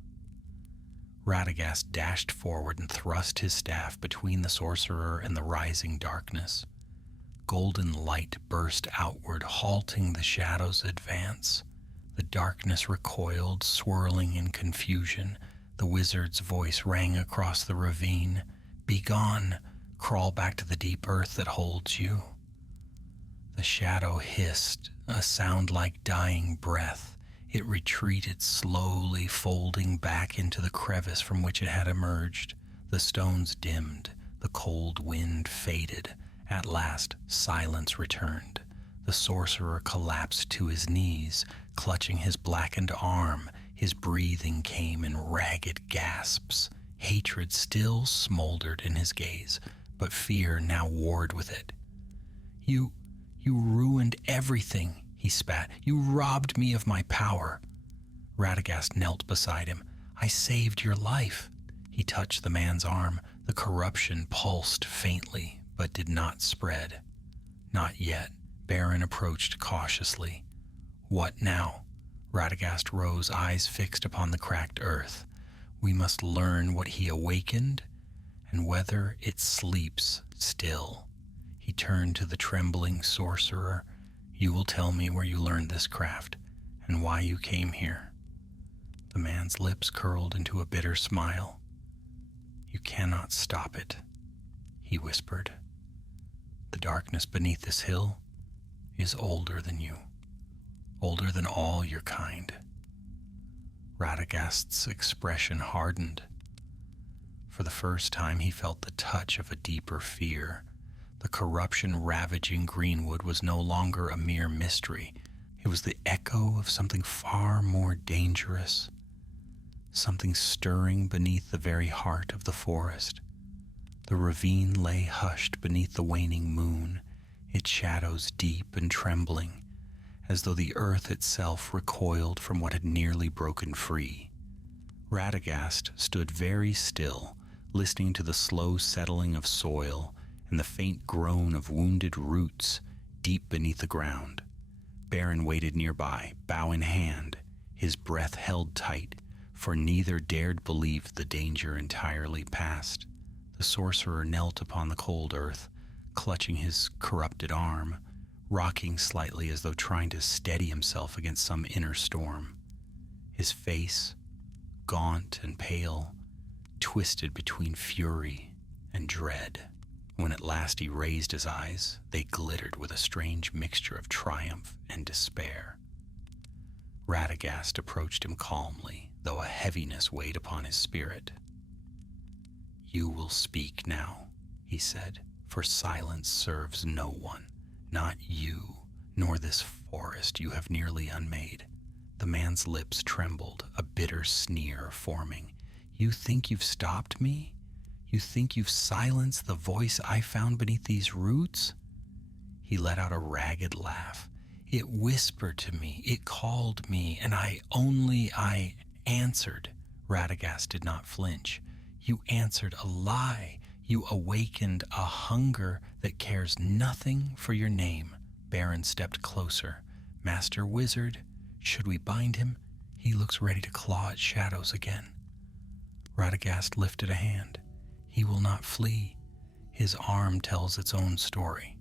Radagast dashed forward and thrust his staff between the sorcerer and the rising darkness. Golden light burst outward, halting the shadow's advance. The darkness recoiled, swirling in confusion. The wizard's voice rang across the ravine. "Begone! Crawl back to the deep earth that holds you." The shadow hissed, a sound like dying breath. It retreated slowly, folding back into the crevice from which it had emerged. The stones dimmed. The cold wind faded. At last, silence returned. The sorcerer collapsed to his knees, clutching his blackened arm. His breathing came in ragged gasps. Hatred still smoldered in his gaze, but fear now warred with it. You ruined everything," he spat. "You robbed me of my power." Radagast knelt beside him. "I saved your life." He touched the man's arm. The corruption pulsed faintly, but did not spread. "Not yet." Baron approached cautiously. "What now?" Radagast rose, eyes fixed upon the cracked earth. We must learn what he awakened and whether it sleeps still. He turned to the trembling sorcerer. You will tell me where you learned this craft and why you came here. The man's lips curled into a bitter smile. You cannot stop it, he whispered. The darkness beneath this hill is older than you, older than all your kind. Radagast's expression hardened. For the first time, he felt the touch of a deeper fear. The corruption ravaging Greenwood was no longer a mere mystery. It was the echo of something far more dangerous, something stirring beneath the very heart of the forest. The ravine lay hushed beneath the waning moon, its shadows deep and trembling, as though the earth itself recoiled from what had nearly broken free. Radagast stood very still, listening to the slow settling of soil and the faint groan of wounded roots deep beneath the ground. Baron waited nearby, bow in hand, his breath held tight, for neither dared believe the danger entirely past. The sorcerer knelt upon the cold earth, clutching his corrupted arm, rocking slightly as though trying to steady himself against some inner storm. His face, gaunt and pale, twisted between fury and dread. When at last he raised his eyes, they glittered with a strange mixture of triumph and despair. Radagast approached him calmly, though a heaviness weighed upon his spirit. You will speak now, he said, for silence serves no one, not you, nor this forest you have nearly unmade. The man's lips trembled, a bitter sneer forming. You think you've stopped me? You think you've silenced the voice I found beneath these roots? He let out a ragged laugh. It whispered to me, it called me, and I answered. Radagast did not flinch. You answered a lie. You awakened a hunger that cares nothing for your name. Baron stepped closer. Master Wizard, should we bind him? He looks ready to claw at shadows again. Radagast lifted a hand. He will not flee. His arm tells its own story.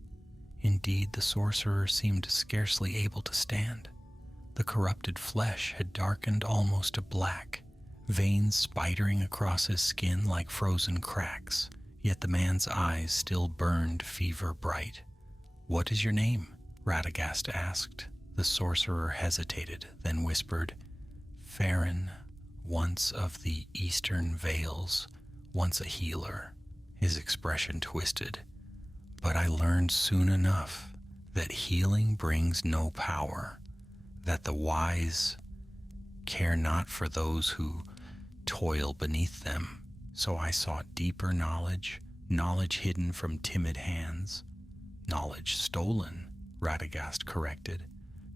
Indeed, the sorcerer seemed scarcely able to stand. The corrupted flesh had darkened almost to black, veins spidering across his skin like frozen cracks, yet the man's eyes still burned fever bright. What is your name? Radagast asked. The sorcerer hesitated, then whispered, Farron, once of the Eastern Vales, once a healer. His expression twisted. But I learned soon enough that healing brings no power, that the wise care not for those who toil beneath them. So I sought deeper knowledge, knowledge hidden from timid hands. Knowledge stolen, Radagast corrected.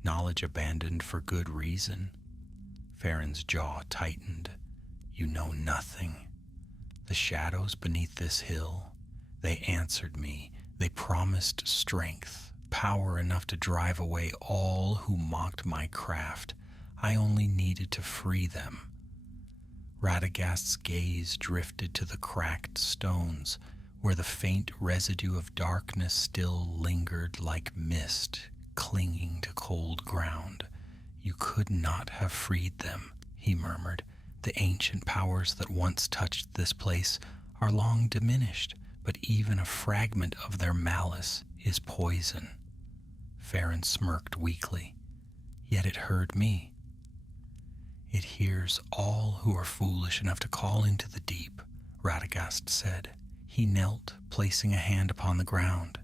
Knowledge abandoned for good reason. Farron's jaw tightened. You know nothing. The shadows beneath this hill, they answered me. They promised strength, power enough to drive away all who mocked my craft. I only needed to free them. Radagast's gaze drifted to the cracked stones, where the faint residue of darkness still lingered like mist, clinging to cold ground. You could not have freed them, he murmured. The ancient powers that once touched this place are long diminished, but even a fragment of their malice is poison. Farron smirked weakly, yet it heard me. It hears all who are foolish enough to call into the deep, Radagast said. He knelt, placing a hand upon the ground.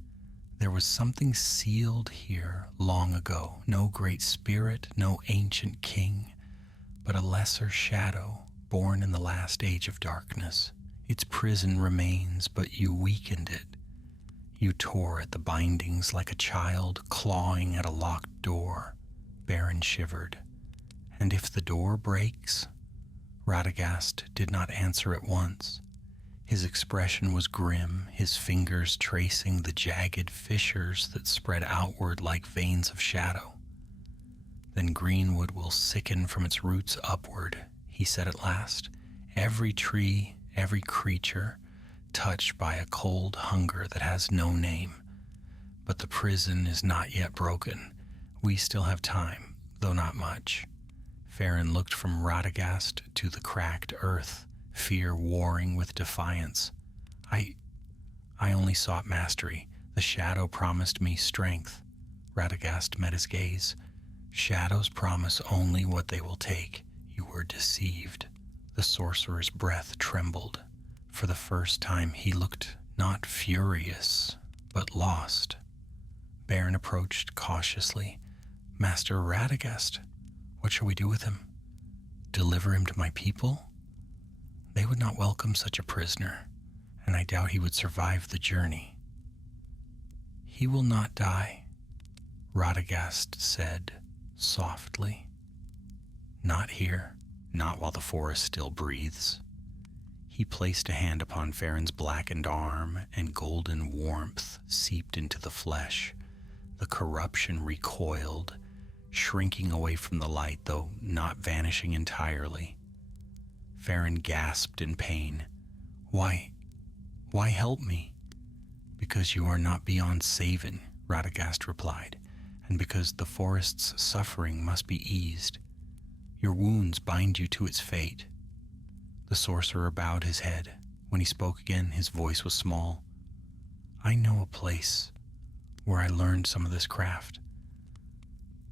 There was something sealed here long ago, no great spirit, no ancient king, but a lesser shadow born in the last age of darkness. Its prison remains, but you weakened it. You tore at the bindings like a child clawing at a locked door. Baron shivered. And if the door breaks? Radagast did not answer at once. His expression was grim, his fingers tracing the jagged fissures that spread outward like veins of shadow. Then greenwood will sicken from its roots upward, he said at last. Every tree, every creature, touched by a cold hunger that has no name. But the prison is not yet broken. We still have time, though not much. Farron looked from Radagast to the cracked earth, fear warring with defiance. I only sought mastery. The shadow promised me strength. Radagast met his gaze. Shadows promise only what they will take. You were deceived. The sorcerer's breath trembled. For the first time he looked not furious, but lost. Baron approached cautiously. Master Radagast, what shall we do with him? Deliver him to my people? They would not welcome such a prisoner, and I doubt he would survive the journey. He will not die, Radagast said softly. Not here, not while the forest still breathes. He placed a hand upon Farron's blackened arm, and golden warmth seeped into the flesh. The corruption recoiled, shrinking away from the light, though not vanishing entirely. Farron gasped in pain. Why help me? Because you are not beyond saving, Radagast replied, and because the forest's suffering must be eased. Your wounds bind you to its fate. The sorcerer bowed his head. When he spoke again, his voice was small. I know a place where I learned some of this craft.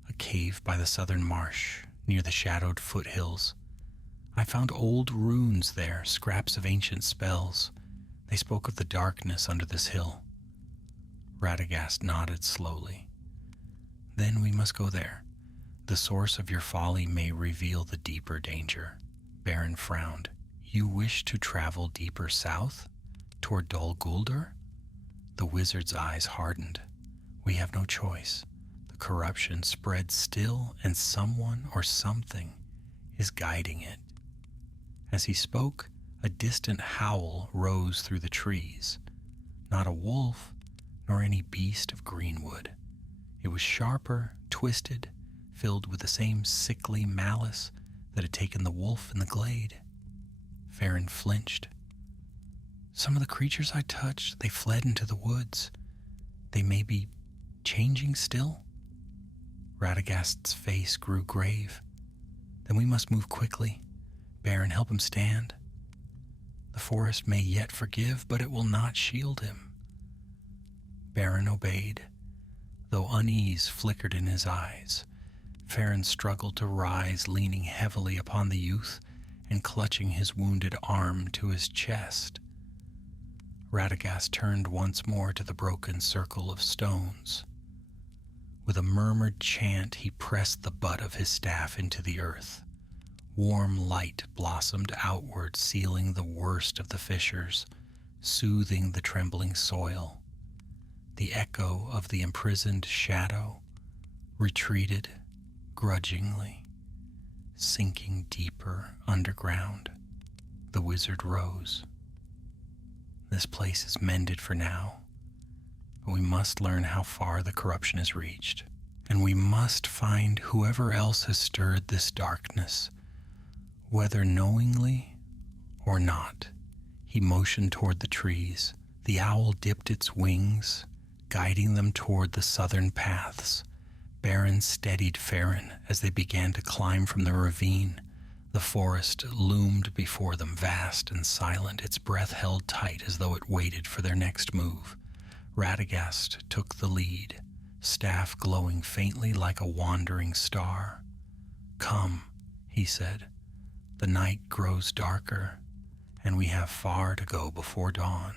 A cave by the southern marsh, near the shadowed foothills. I found old runes there, scraps of ancient spells. They spoke of the darkness under this hill. Radagast nodded slowly. Then we must go there. The source of your folly may reveal the deeper danger. Baron frowned. You wish to travel deeper south? Toward Dol Guldur? The wizard's eyes hardened. We have no choice. The corruption spreads still, and someone or something is guiding it. As he spoke, a distant howl rose through the trees. Not a wolf, nor any beast of greenwood. It was sharper, twisted, filled with the same sickly malice that had taken the wolf in the glade. Farron flinched. Some of the creatures I touched, they fled into the woods. They may be changing still? Radagast's face grew grave. Then we must move quickly. Baron, help him stand. The forest may yet forgive, but it will not shield him. Baron obeyed, though unease flickered in his eyes. Farron struggled to rise, leaning heavily upon the youth and clutching his wounded arm to his chest. Radagast turned once more to the broken circle of stones. With a murmured chant, he pressed the butt of his staff into the earth. Warm light blossomed outward, sealing the worst of the fissures, soothing the trembling soil. The echo of the imprisoned shadow retreated grudgingly, sinking deeper underground. The wizard rose. This place is mended for now, but we must learn how far the corruption has reached, and we must find whoever else has stirred this darkness, whether knowingly or not. He motioned toward the trees. The owl dipped its wings, guiding them toward the southern paths. Baron steadied Farron as they began to climb from the ravine. The forest loomed before them, vast and silent, its breath held tight as though it waited for their next move. Radagast took the lead, staff glowing faintly like a wandering star. Come, he said. The night grows darker, and we have far to go before dawn.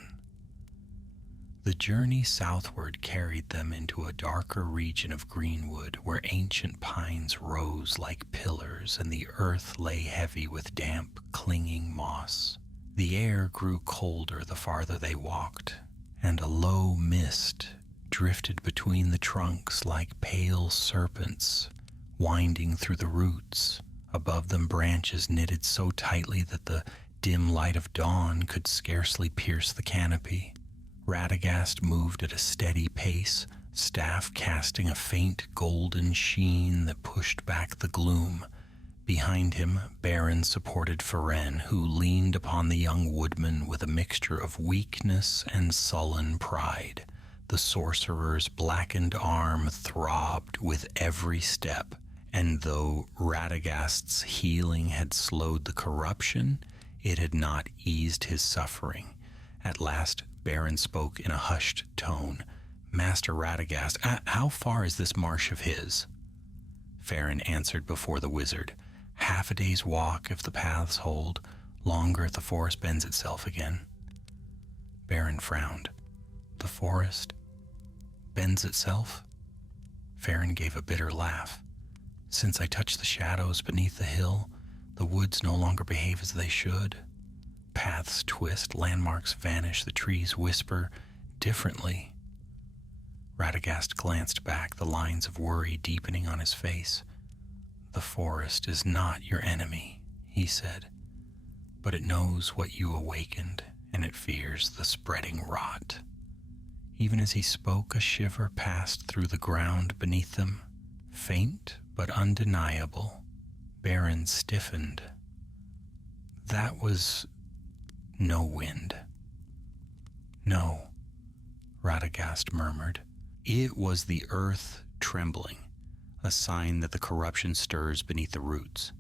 The journey southward carried them into a darker region of greenwood where ancient pines rose like pillars and the earth lay heavy with damp, clinging moss. The air grew colder the farther they walked, and a low mist drifted between the trunks like pale serpents, winding through the roots. Above them branches knitted so tightly that the dim light of dawn could scarcely pierce the canopy. Radagast moved at a steady pace, staff casting a faint golden sheen that pushed back the gloom. Behind him, Beren supported Feren, who leaned upon the young woodman with a mixture of weakness and sullen pride. The sorcerer's blackened arm throbbed with every step, and though Radagast's healing had slowed the corruption, it had not eased his suffering. At last, Beren spoke in a hushed tone. "Master Radagast, how far is this marsh of his?" Feren answered before the wizard. "Half a day's walk if the paths hold, longer if the forest bends itself again." Beren frowned. "The forest bends itself?" Feren gave a bitter laugh. "Since I touch the shadows beneath the hill, the woods no longer behave as they should. Paths twist, landmarks vanish, the trees whisper differently." Radagast glanced back, the lines of worry deepening on his face. "The forest is not your enemy," he said, "but it knows what you awakened, and it fears the spreading rot." Even as he spoke, a shiver passed through the ground beneath them, faint but undeniable. Beren stiffened. "That was no wind." "No," Radagast murmured. "It was the earth trembling, a sign that the corruption stirs beneath the roots."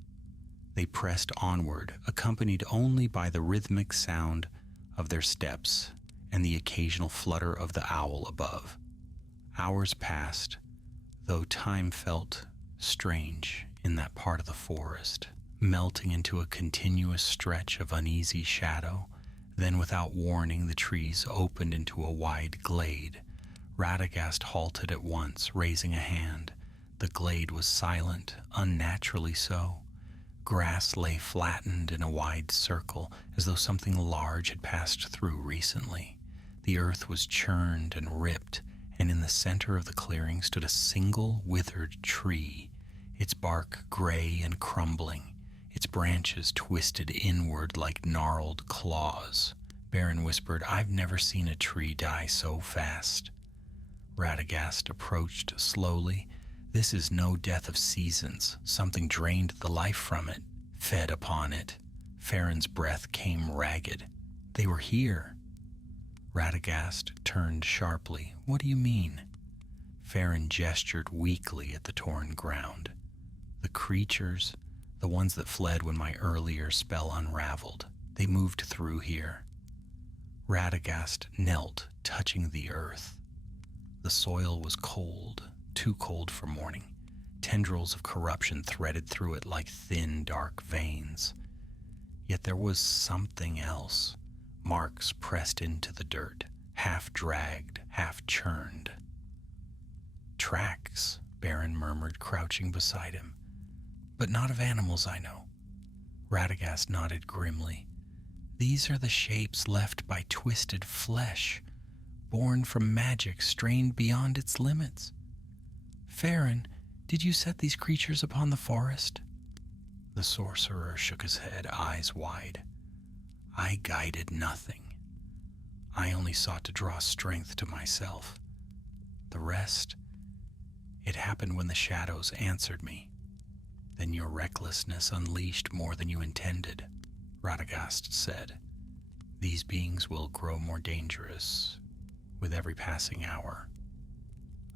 They pressed onward, accompanied only by the rhythmic sound of their steps and the occasional flutter of the owl above. Hours passed, though time felt strange in that part of the forest, melting into a continuous stretch of uneasy shadow. Then, without warning, the trees opened into a wide glade. Radagast halted at once, raising a hand. The glade was silent, unnaturally so. Grass lay flattened in a wide circle, as though something large had passed through recently. The earth was churned and ripped, and in the center of the clearing stood a single withered tree, its bark gray and crumbling, its branches twisted inward like gnarled claws. Beren whispered, "I've never seen a tree die so fast." Radagast approached slowly. "This is no death of seasons. Something drained the life from it, fed upon it." Feren's breath came ragged. "They were here." Radagast turned sharply. "What do you mean?" Feren gestured weakly at the torn ground. "The creatures, the ones that fled when my earlier spell unraveled, they moved through here." Radagast knelt, touching the earth. The soil was cold, too cold for mourning. Tendrils of corruption threaded through it like thin, dark veins. Yet there was something else. Marks pressed into the dirt, half dragged, half churned. "Tracks," Beren murmured, crouching beside him. "But not of animals I know." Radagast nodded grimly. "These are the shapes left by twisted flesh, born from magic strained beyond its limits. Feren, did you set these creatures upon the forest?" The sorcerer shook his head, eyes wide. "I guided nothing. I only sought to draw strength to myself. The rest, it happened when the shadows answered me. Then your recklessness unleashed more than you intended," Radagast said. "These beings will grow more dangerous with every passing hour."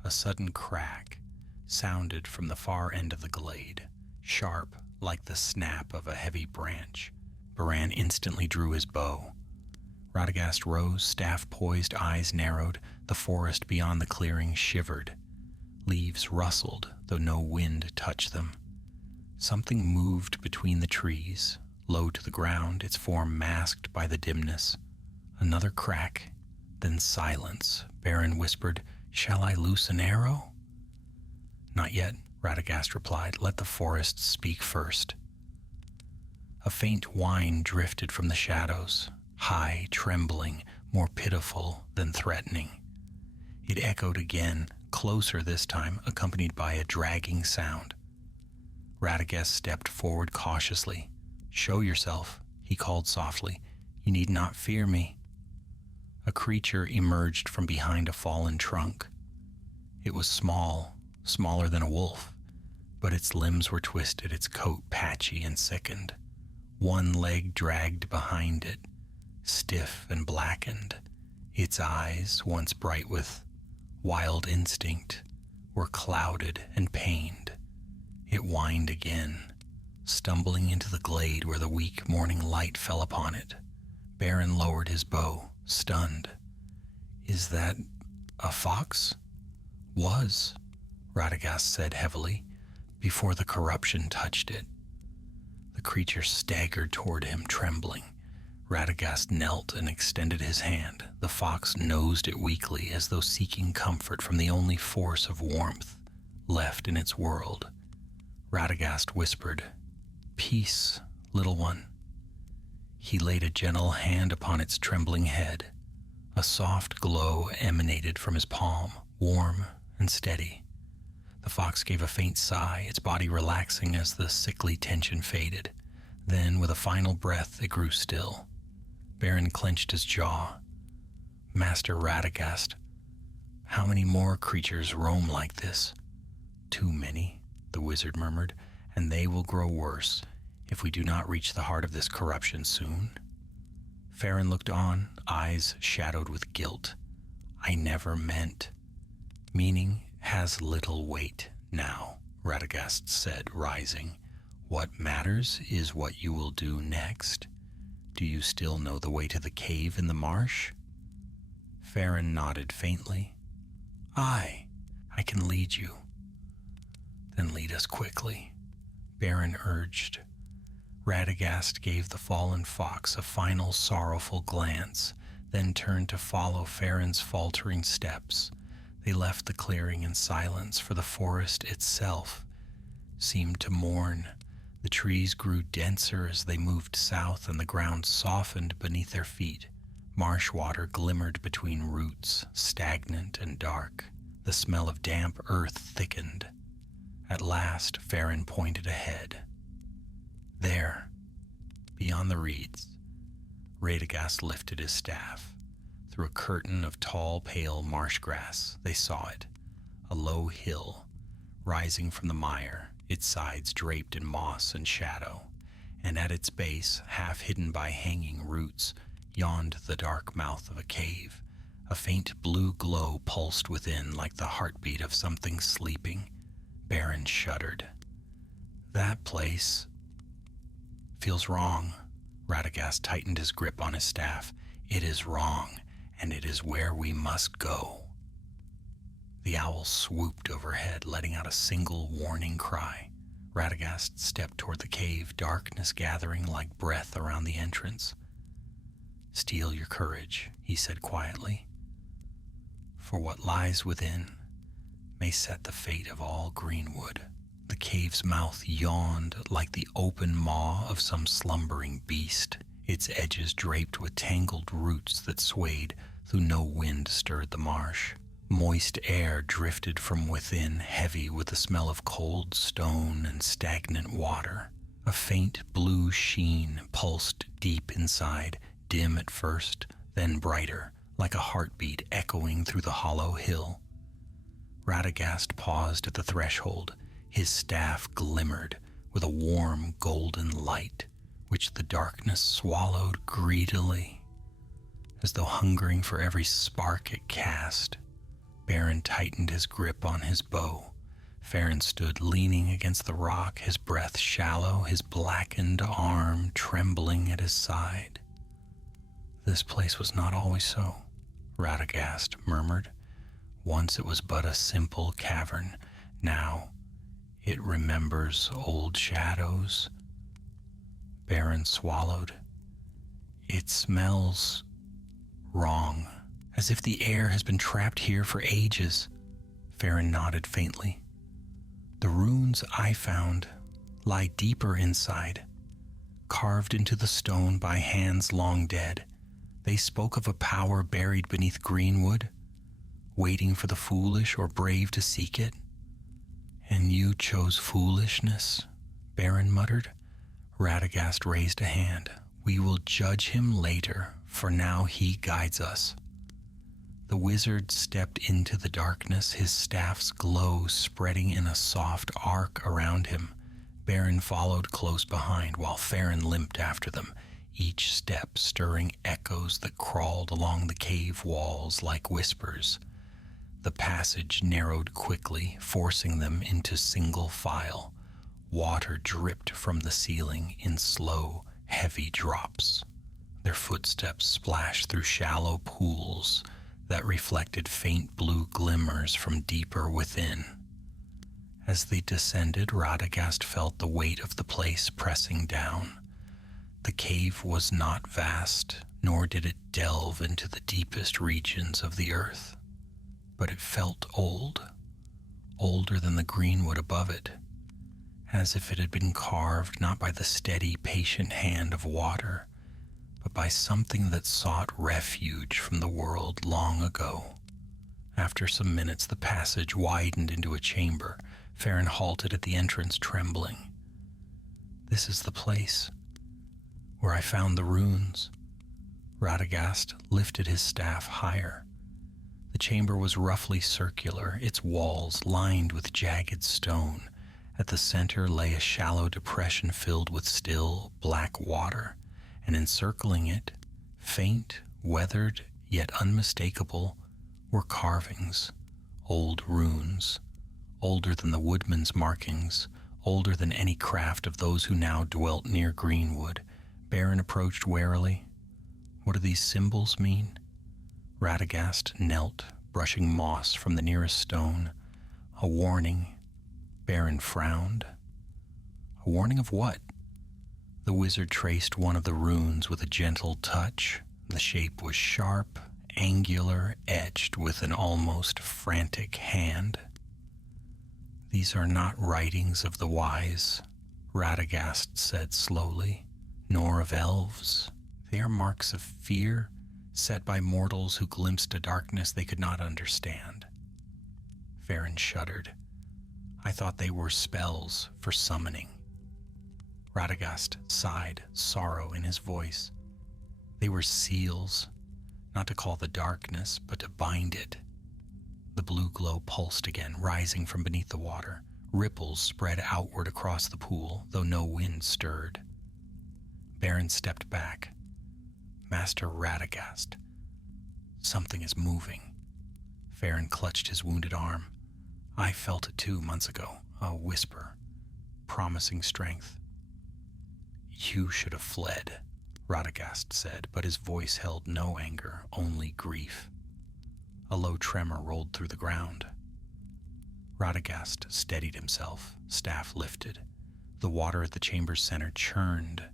A sudden crack sounded from the far end of the glade, sharp like the snap of a heavy branch. Beren instantly drew his bow. Radagast rose, staff poised, eyes narrowed. The forest beyond the clearing shivered. Leaves rustled, though no wind touched them. Something moved between the trees, low to the ground, its form masked by the dimness. Another crack, then silence. Beren whispered, "Shall I loose an arrow?" "Not yet," Radagast replied. "Let the forest speak first." A faint whine drifted from the shadows, high, trembling, more pitiful than threatening. It echoed again, closer this time, accompanied by a dragging sound. Radagast stepped forward cautiously. "Show yourself," he called softly. "You need not fear me." A creature emerged from behind a fallen trunk. It was small, smaller than a wolf, but its limbs were twisted, its coat patchy and sickened. One leg dragged behind it, stiff and blackened. Its eyes, once bright with wild instinct, were clouded and pained. It whined again, stumbling into the glade where the weak morning light fell upon it. Beren lowered his bow, stunned. "Is that a fox?" "Was," Radagast said heavily, "before the corruption touched it." The creature staggered toward him, trembling. Radagast knelt and extended his hand. The fox nosed it weakly, as though seeking comfort from the only force of warmth left in its world. Radagast whispered, "Peace, little one." He laid a gentle hand upon its trembling head. A soft glow emanated from his palm, warm and steady. The fox gave a faint sigh, its body relaxing as the sickly tension faded. Then, with a final breath, it grew still. Beren clenched his jaw. "Master Radagast, how many more creatures roam like this?" "Too many," the wizard murmured, "and they will grow worse if we do not reach the heart of this corruption soon." Farron looked on, eyes shadowed with guilt. "I never meant." "Meaning has little weight now," Radagast said, rising. "What matters is what you will do next. Do you still know the way to the cave in the marsh?" Farron nodded faintly. "Aye, I can lead you." "Then lead us quickly," Beren urged. Radagast gave the fallen fox a final sorrowful glance, then turned to follow Farron's faltering steps. They left the clearing in silence, for the forest itself seemed to mourn. The trees grew denser as they moved south, and the ground softened beneath their feet. Marsh water glimmered between roots, stagnant and dark. The smell of damp earth thickened. At last, Farron pointed ahead. There, beyond the reeds, Radagast lifted his staff. Through a curtain of tall, pale marsh grass, they saw it, a low hill, rising from the mire, its sides draped in moss and shadow, and at its base, half hidden by hanging roots, yawned the dark mouth of a cave. A faint blue glow pulsed within like the heartbeat of something sleeping. Beren shuddered. "That place feels wrong." Radagast tightened his grip on his staff. "It is wrong, and it is where we must go." The owl swooped overhead, letting out a single warning cry. Radagast stepped toward the cave, darkness gathering like breath around the entrance. "Steel your courage," he said quietly, "for what lies within may set the fate of all Greenwood." The cave's mouth yawned like the open maw of some slumbering beast, its edges draped with tangled roots that swayed though no wind stirred the marsh. Moist air drifted from within, heavy with the smell of cold stone and stagnant water. A faint blue sheen pulsed deep inside, dim at first, then brighter, like a heartbeat echoing through the hollow hill. Radagast paused at the threshold. His staff glimmered with a warm golden light, which the darkness swallowed greedily, as though hungering for every spark it cast. Beren tightened his grip on his bow. Farron stood leaning against the rock, his breath shallow, his blackened arm trembling at his side. "This place was not always so," Radagast murmured. "Once it was but a simple cavern. Now it remembers old shadows." Beren swallowed. "It smells wrong, as if the air has been trapped here for ages." Farron nodded faintly. "The runes I found lie deeper inside, carved into the stone by hands long dead. They spoke of a power buried beneath Greenwood, waiting for the foolish or brave to seek it." "And you chose foolishness," Beren muttered. Radagast raised a hand. "We will judge him later, for now he guides us." The wizard stepped into the darkness, his staff's glow spreading in a soft arc around him. Beren followed close behind, while Farron limped after them, each step stirring echoes that crawled along the cave walls like whispers. The passage narrowed quickly, forcing them into single file. Water dripped from the ceiling in slow, heavy drops. Their footsteps splashed through shallow pools that reflected faint blue glimmers from deeper within. As they descended, Radagast felt the weight of the place pressing down. The cave was not vast, nor did it delve into the deepest regions of the earth, but it felt old, older than the greenwood above it, as if it had been carved not by the steady, patient hand of water, but by something that sought refuge from the world long ago. After some minutes, the passage widened into a chamber. Farron halted at the entrance, trembling. "This is the place where I found the runes." Radagast lifted his staff higher. The chamber was roughly circular, its walls lined with jagged stone. At the center lay a shallow depression filled with still, black water, and encircling it, faint, weathered, yet unmistakable, were carvings, old runes, older than the woodman's markings, older than any craft of those who now dwelt near Greenwood. Beren approached warily. "What do these symbols mean?" Radagast knelt, brushing moss from the nearest stone. "A warning." Beren frowned. "A warning of what?" The wizard traced one of the runes with a gentle touch. The shape was sharp, angular, etched with an almost frantic hand. "These are not writings of the wise," Radagast said slowly, "nor of elves. They are marks of fear, set by mortals who glimpsed a darkness they could not understand." Farron shuddered. "I thought they were spells for summoning." Radagast sighed, sorrow in his voice. "They were seals, not to call the darkness, but to bind it." The blue glow pulsed again, rising from beneath the water. Ripples spread outward across the pool, though no wind stirred. Beren stepped back. "Master Radagast, something is moving." Farron clutched his wounded arm. "I felt it too months ago, a whisper, promising strength." "You should have fled," Radagast said, but his voice held no anger, only grief. A low tremor rolled through the ground. Radagast steadied himself, staff lifted. The water at the chamber's center churned,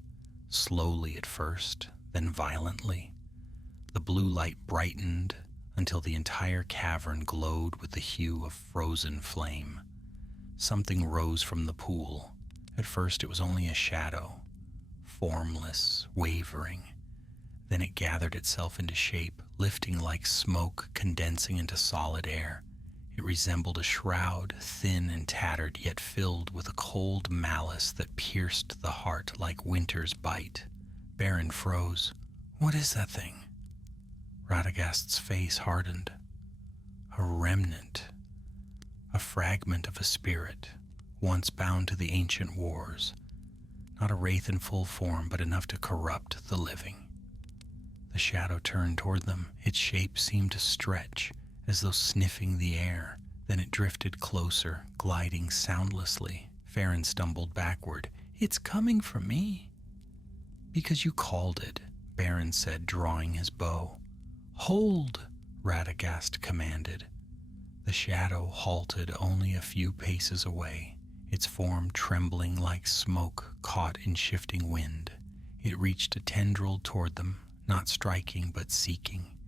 slowly at first, then violently. The blue light brightened until the entire cavern glowed with the hue of frozen flame. Something rose from the pool. At first it was only a shadow, formless, wavering. Then it gathered itself into shape, lifting like smoke, condensing into solid air. It resembled a shroud, thin and tattered, yet filled with a cold malice that pierced the heart like winter's bite. Beren froze. "What is that thing?" Radagast's face hardened. "A remnant, a fragment of a spirit, once bound to the ancient wars. Not a wraith in full form, but enough to corrupt the living." The shadow turned toward them. Its shape seemed to stretch, as though sniffing the air. Then it drifted closer, gliding soundlessly. Farron stumbled backward. "It's coming for me." "Because you called it," Beren said, drawing his bow. "Hold," Radagast commanded. The shadow halted only a few paces away, its form trembling like smoke caught in shifting wind. It reached a tendril toward them, not striking but seeking.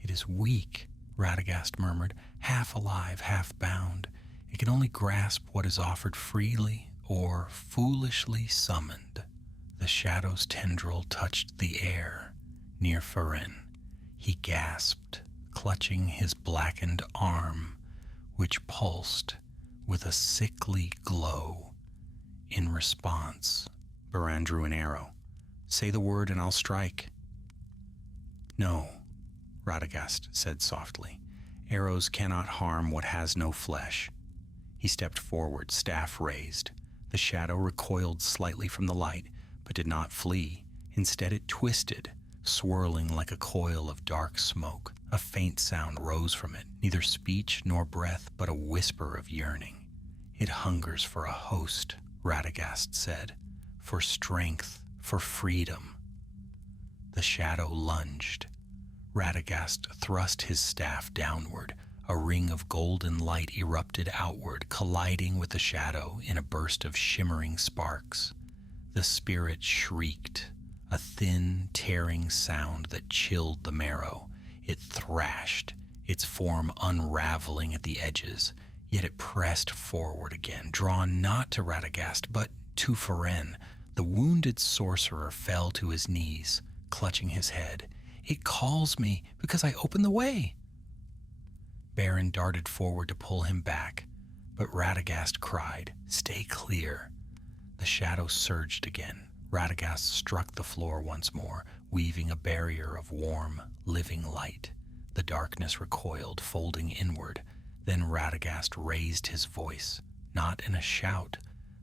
"It is weak," Radagast murmured, "half alive, half bound. It can only grasp what is offered freely or foolishly summoned." The shadow's tendril touched the air near Farron. He gasped, clutching his blackened arm, which pulsed with a sickly glow. In response, Beren drew an arrow. "Say the word and I'll strike." "No," Radagast said softly. Arrows cannot harm what has no flesh. He stepped forward, staff raised. The shadow recoiled slightly from the light, but did not flee. Instead it twisted, swirling like a coil of dark smoke. A faint sound rose from it, neither speech nor breath, but a whisper of yearning. It hungers for a host, Radagast said, for strength, for freedom. The shadow lunged. Radagast thrust his staff downward. A ring of golden light erupted outward, colliding with the shadow in a burst of shimmering sparks. The spirit shrieked, a thin, tearing sound that chilled the marrow. It thrashed, its form unraveling at the edges, yet it pressed forward again, drawn not to Radagast, but to Firenn. The wounded sorcerer fell to his knees, clutching his head. "It calls me because I opened the way." Beren darted forward to pull him back, but Radagast cried, "Stay clear." The shadow surged again. Radagast struck the floor once more, weaving a barrier of warm, living light. The darkness recoiled, folding inward. Then Radagast raised his voice, not in a shout,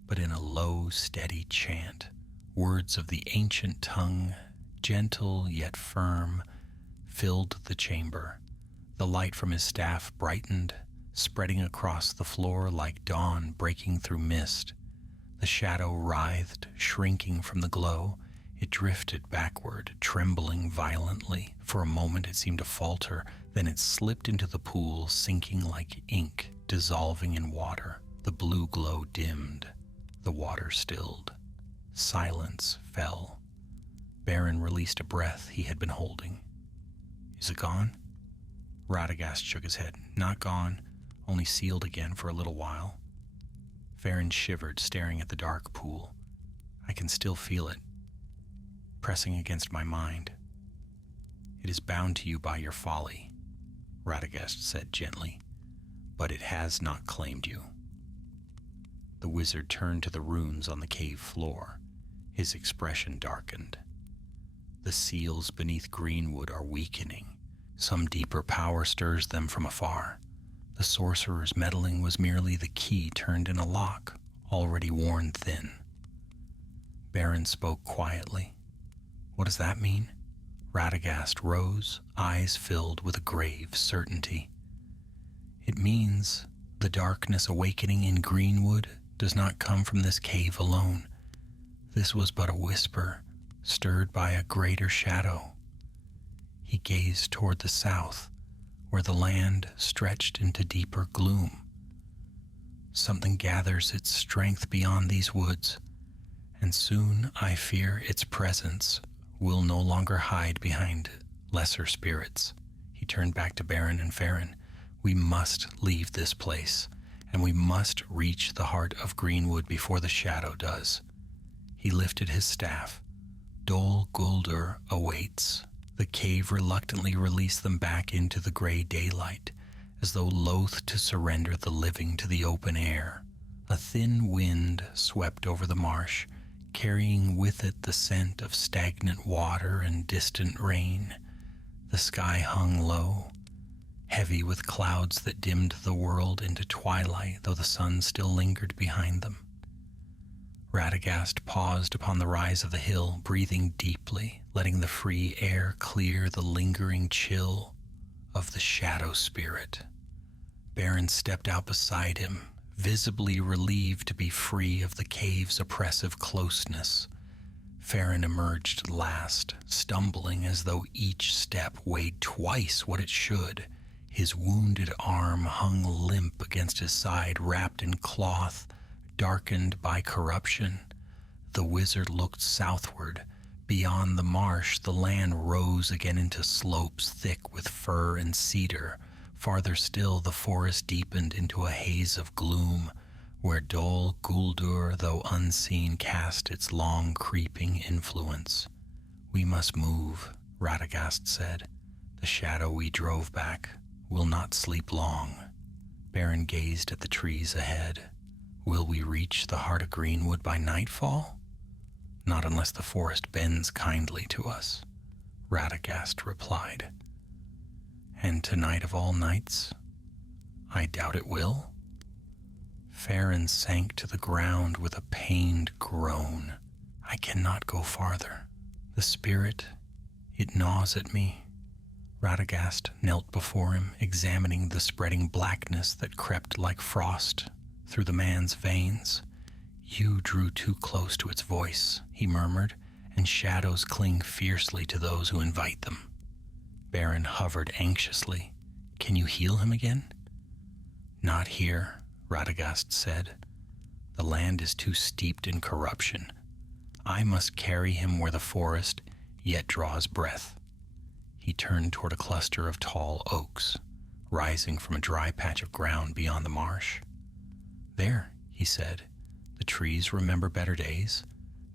but in a low, steady chant. Words of the ancient tongue, gentle yet firm, filled the chamber. The light from his staff brightened, spreading across the floor like dawn breaking through mist. The shadow writhed, shrinking from the glow. It drifted backward, trembling violently. For a moment it seemed to falter, then it slipped into the pool, sinking like ink, dissolving in water. The blue glow dimmed. The water stilled. Silence fell. Beren released a breath he had been holding. "Is it gone?" Radagast shook his head. "Not gone, only sealed again for a little while." Farron shivered, staring at the dark pool. "I can still feel it, pressing against my mind." "It is bound to you by your folly," Radagast said gently, "but it has not claimed you." The wizard turned to the runes on the cave floor. His expression darkened. "The seals beneath Greenwood are weakening. Some deeper power stirs them from afar. The sorcerer's meddling was merely the key turned in a lock, already worn thin." Beren spoke quietly. "What does that mean?" Radagast rose, eyes filled with a grave certainty. "It means the darkness awakening in Greenwood does not come from this cave alone. This was but a whisper, stirred by a greater shadow." He gazed toward the south, where the land stretched into deeper gloom. "Something gathers its strength beyond these woods, and soon I fear its presence will no longer hide behind lesser spirits." He turned back to Beren and Farron. "We must leave this place, and we must reach the heart of Greenwood before the shadow does." He lifted his staff. "Dol Guldur awaits." The cave reluctantly released them back into the gray daylight, as though loath to surrender the living to the open air. A thin wind swept over the marsh, carrying with it the scent of stagnant water and distant rain. The sky hung low, heavy with clouds that dimmed the world into twilight, though the sun still lingered behind them. Radagast paused upon the rise of the hill, breathing deeply, letting the free air clear the lingering chill of the shadow spirit. Beren stepped out beside him, visibly relieved to be free of the cave's oppressive closeness. Farron emerged last, stumbling as though each step weighed twice what it should. His wounded arm hung limp against his side, wrapped in cloth, darkened by corruption. The wizard looked southward. Beyond the marsh, the land rose again into slopes thick with fir and cedar. Farther still, the forest deepened into a haze of gloom, where Dol Guldur, though unseen, cast its long creeping influence. "We must move," Radagast said. "The shadow we drove back will not sleep long." Beren gazed at the trees ahead. "Will we reach the heart of Greenwood by nightfall?" "Not unless the forest bends kindly to us," Radagast replied. And tonight of all nights, I doubt it will. Farron sank to the ground with a pained groan. I cannot go farther. The spirit, it gnaws at me. Radagast knelt before him, examining the spreading blackness that crept like frost through the man's veins. You drew too close to its voice, he murmured, and shadows cling fiercely to those who invite them. Baron hovered anxiously. Can you heal him again? Not here, Radagast said. The land is too steeped in corruption. I must carry him where the forest yet draws breath. He turned toward a cluster of tall oaks, rising from a dry patch of ground beyond the marsh. There, he said, the trees remember better days.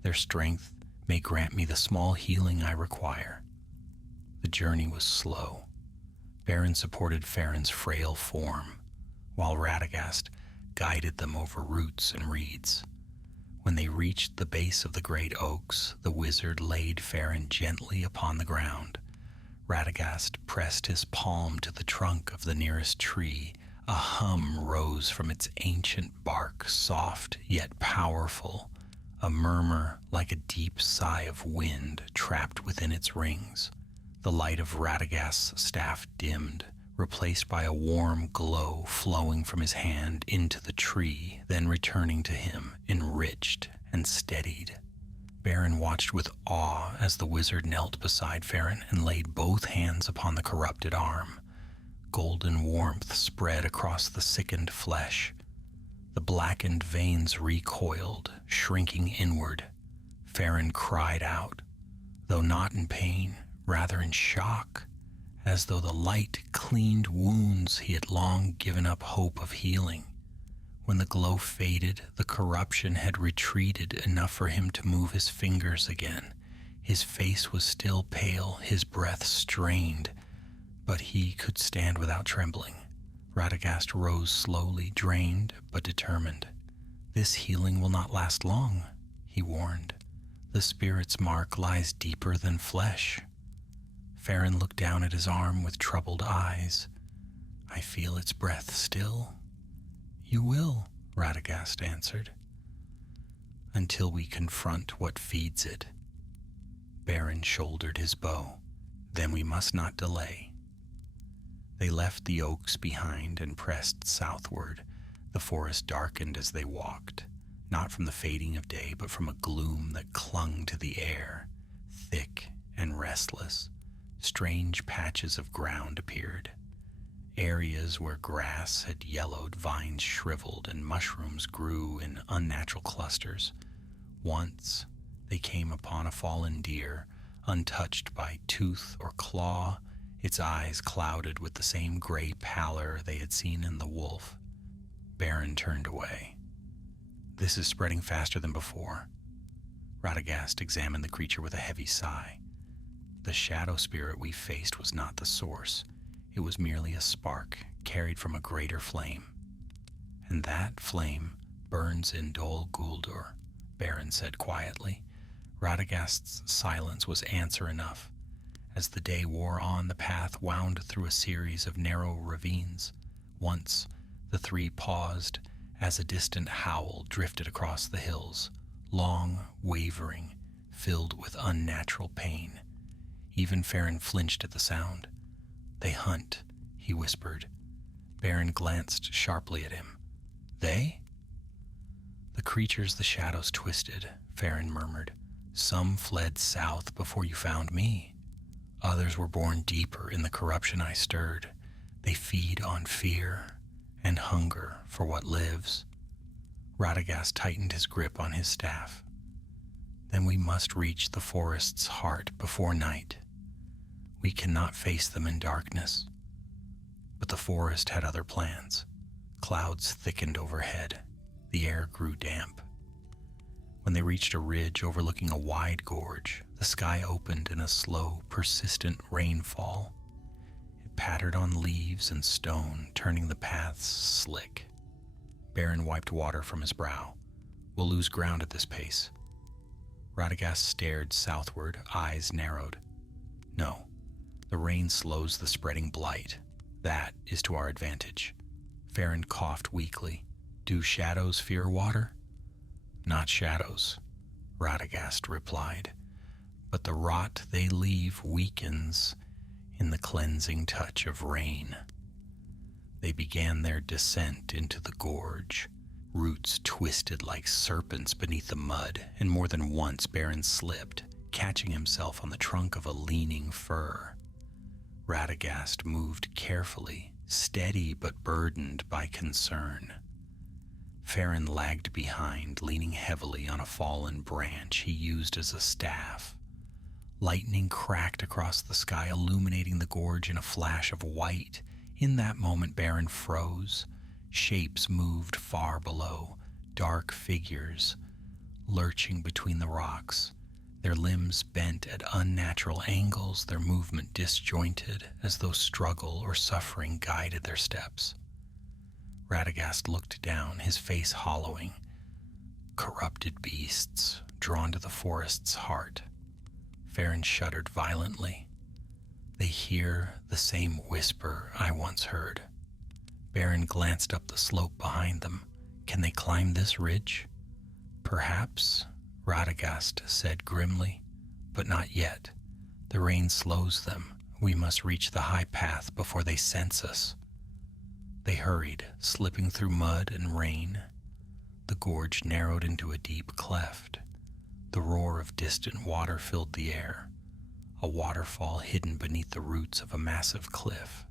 Their strength may grant me the small healing I require. The journey was slow. Baron supported Farron's frail form, while Radagast guided them over roots and reeds. When they reached the base of the great oaks, the wizard laid Farron gently upon the ground. Radagast pressed his palm to the trunk of the nearest tree. A hum rose from its ancient bark, soft yet powerful, a murmur like a deep sigh of wind trapped within its rings. The light of Radagast's staff dimmed, replaced by a warm glow flowing from his hand into the tree, then returning to him, enriched and steadied. Baron watched with awe as the wizard knelt beside Farron and laid both hands upon the corrupted arm. Golden warmth spread across the sickened flesh. The blackened veins recoiled, shrinking inward. Farron cried out, though not in pain, rather in shock, as though the light cleaned wounds he had long given up hope of healing. When the glow faded, the corruption had retreated enough for him to move his fingers again. His face was still pale, his breath strained, but he could stand without trembling. Radagast rose slowly, drained but determined. This healing will not last long, he warned. The spirit's mark lies deeper than flesh. Farron looked down at his arm with troubled eyes. I feel its breath still. You will, Radagast answered, until we confront what feeds it. Baron shouldered his bow. Then we must not delay. They left the oaks behind and pressed southward. The forest darkened as they walked, not from the fading of day, but from a gloom that clung to the air, thick and restless. Strange patches of ground appeared. Areas where grass had yellowed, vines shriveled, and mushrooms grew in unnatural clusters. Once they came upon a fallen deer, untouched by tooth or claw, its eyes clouded with the same gray pallor they had seen in the wolf. Baron turned away. This is spreading faster than before. Radagast examined the creature with a heavy sigh. The shadow spirit we faced was not the source. It was merely a spark carried from a greater flame. And that flame burns in Dol Guldur, Baron said quietly. Radagast's silence was answer enough. As the day wore on, the path wound through a series of narrow ravines. Once, the three paused as a distant howl drifted across the hills, long, wavering, filled with unnatural pain. Even Farron flinched at the sound. They hunt, he whispered. Baron glanced sharply at him. They? The creatures the shadows twisted, Farron murmured. Some fled south before you found me. Others were born deeper in the corruption I stirred. They feed on fear and hunger for what lives. Radagast tightened his grip on his staff. Then we must reach the forest's heart before night. We cannot face them in darkness. But the forest had other plans. Clouds thickened overhead. The air grew damp. When they reached a ridge overlooking a wide gorge, the sky opened in a slow, persistent rainfall. It pattered on leaves and stone, turning the paths slick. Baron wiped water from his brow. We'll lose ground at this pace. Radagast stared southward, eyes narrowed. No, The rain slows the spreading blight. That is to our advantage. Farron coughed weakly. Do shadows fear water? Not shadows, Radagast replied, but the rot they leave weakens in the cleansing touch of rain. They began their descent into the gorge. Roots twisted like serpents beneath the mud, and more than once Beren slipped, catching himself on the trunk of a leaning fir. Radagast moved carefully, steady but burdened by concern. Farron lagged behind, leaning heavily on a fallen branch he used as a staff. Lightning cracked across the sky, illuminating the gorge in a flash of white. In that moment, Beren froze. Shapes moved far below, dark figures lurching between the rocks. Their limbs bent at unnatural angles, their movement disjointed, as though struggle or suffering guided their steps. Radagast looked down, his face hollowing. Corrupted beasts, drawn to the forest's heart. Farron shuddered violently. They hear the same whisper I once heard. Beren glanced up the slope behind them. Can they climb this ridge? Perhaps, Radagast said grimly, but not yet. The rain slows them. We must reach the high path before they sense us. They hurried, slipping through mud and rain. The gorge narrowed into a deep cleft. The roar of distant water filled the air, a waterfall hidden beneath the roots of a massive cliff.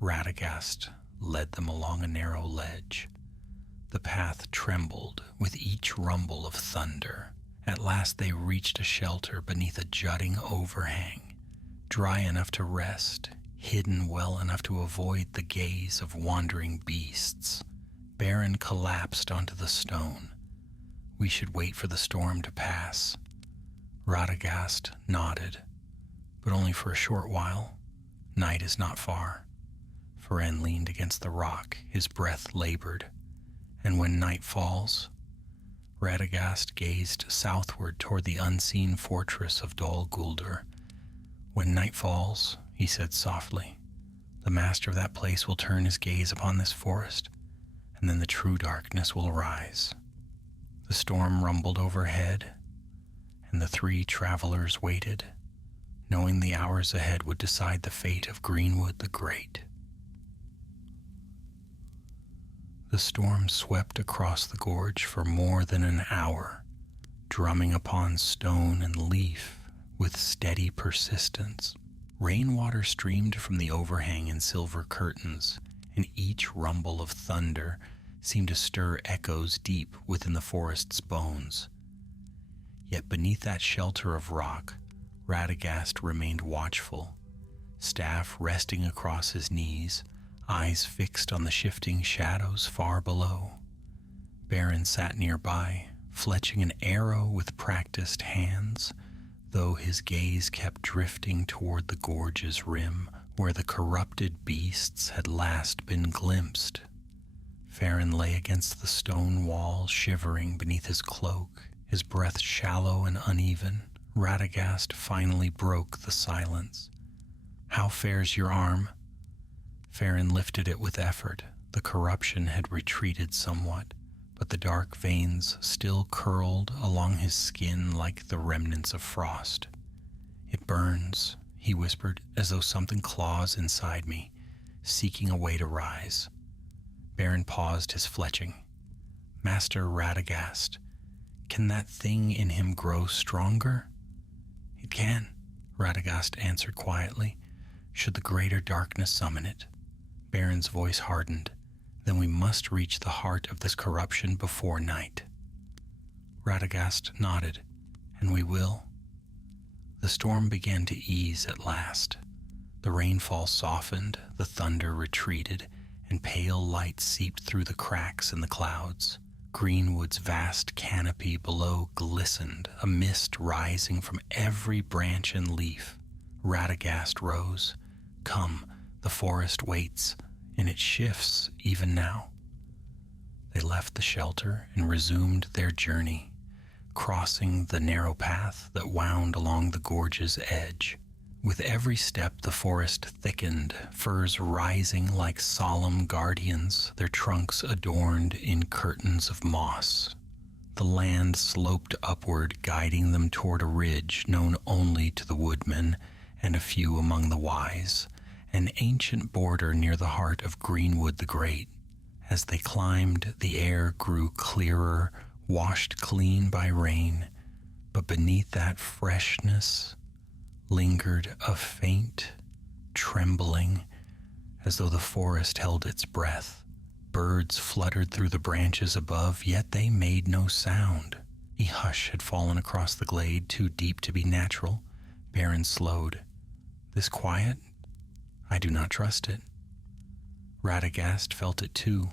Radagast led them along a narrow ledge. The path trembled with each rumble of thunder. At last they reached a shelter beneath a jutting overhang, dry enough to rest, hidden well enough to avoid the gaze of wandering beasts. Beren collapsed onto the stone. We should wait for the storm to pass. Radagast nodded, but only for a short while. Night is not far. Farron leaned against the rock, his breath labored. And when night falls, Radagast gazed southward toward the unseen fortress of Dol Guldur. When night falls, he said softly, the master of that place will turn his gaze upon this forest, and then the true darkness will arise. The storm rumbled overhead, and the three travelers waited, knowing the hours ahead would decide the fate of Greenwood the Great. The storm swept across the gorge for more than an hour, drumming upon stone and leaf with steady persistence. Rainwater streamed from the overhang in silver curtains, and each rumble of thunder seemed to stir echoes deep within the forest's bones. Yet beneath that shelter of rock, Radagast remained watchful, staff resting across his knees, eyes fixed on the shifting shadows far below. Beren sat nearby, fletching an arrow with practiced hands, though his gaze kept drifting toward the gorge's rim, where the corrupted beasts had last been glimpsed. Farron lay against the stone wall, shivering beneath his cloak, his breath shallow and uneven. Radagast finally broke the silence. "How fares your arm?" Farron lifted it with effort. The corruption had retreated somewhat, but the dark veins still curled along his skin like the remnants of frost. "It burns," he whispered, "as though something claws inside me, seeking a way to rise." Beren paused his fletching. "Master Radagast, can that thing in him grow stronger?" "It can," Radagast answered quietly, "should the greater darkness summon it." Beren's voice hardened. "Then we must reach the heart of this corruption before night." Radagast nodded. "And we will." The storm began to ease at last. The rainfall softened, the thunder retreated, and pale light seeped through the cracks in the clouds. Greenwood's vast canopy below glistened, a mist rising from every branch and leaf. Radagast rose. "Come, the forest waits, and it shifts even now." They left the shelter and resumed their journey, crossing the narrow path that wound along the gorge's edge. With every step, the forest thickened, firs rising like solemn guardians, their trunks adorned in curtains of moss. The land sloped upward, guiding them toward a ridge known only to the woodmen and a few among the wise, an ancient border near the heart of Greenwood the Great. As they climbed, the air grew clearer, washed clean by rain, but beneath that freshness lingered a faint trembling, as though the forest held its breath. Birds fluttered through the branches above, yet they made no sound. A hush had fallen across the glade, too deep to be natural. Beren slowed. This quiet? I do not trust it. Radagast felt it too,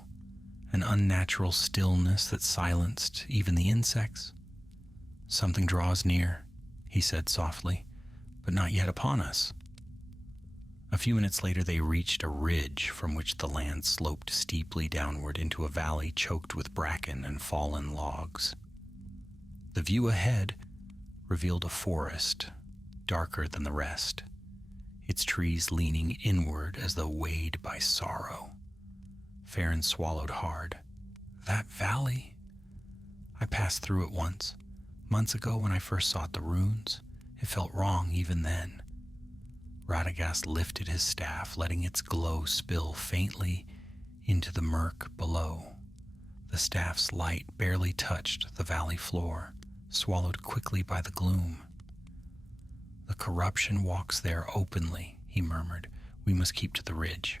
an unnatural stillness that silenced even the insects. Something draws near, he said softly, but not yet upon us. A few minutes later they reached a ridge from which the land sloped steeply downward into a valley choked with bracken and fallen logs. The view ahead revealed a forest, darker than the rest, its trees leaning inward as though weighed by sorrow. Farron swallowed hard. That valley? I passed through it once, months ago when I first sought the runes. It felt wrong even then. Radagast lifted his staff, letting its glow spill faintly into the murk below. The staff's light barely touched the valley floor, swallowed quickly by the gloom. The corruption walks there openly, he murmured. We must keep to the ridge.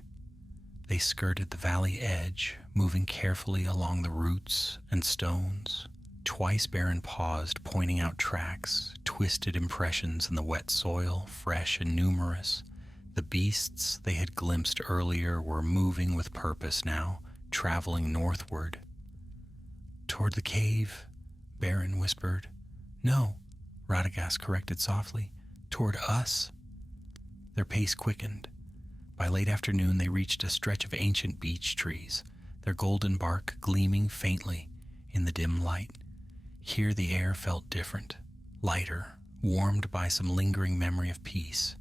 They skirted the valley edge, moving carefully along the roots and stones. Twice Beren paused, pointing out tracks, twisted impressions in the wet soil, fresh and numerous. The beasts they had glimpsed earlier were moving with purpose now, traveling northward. Toward the cave, Beren whispered. No, Radagast corrected softly. Toward us. Their pace quickened. By late afternoon they reached a stretch of ancient beech trees, their golden bark gleaming faintly in the dim light. Here the air felt different, lighter, warmed by some lingering memory of peace.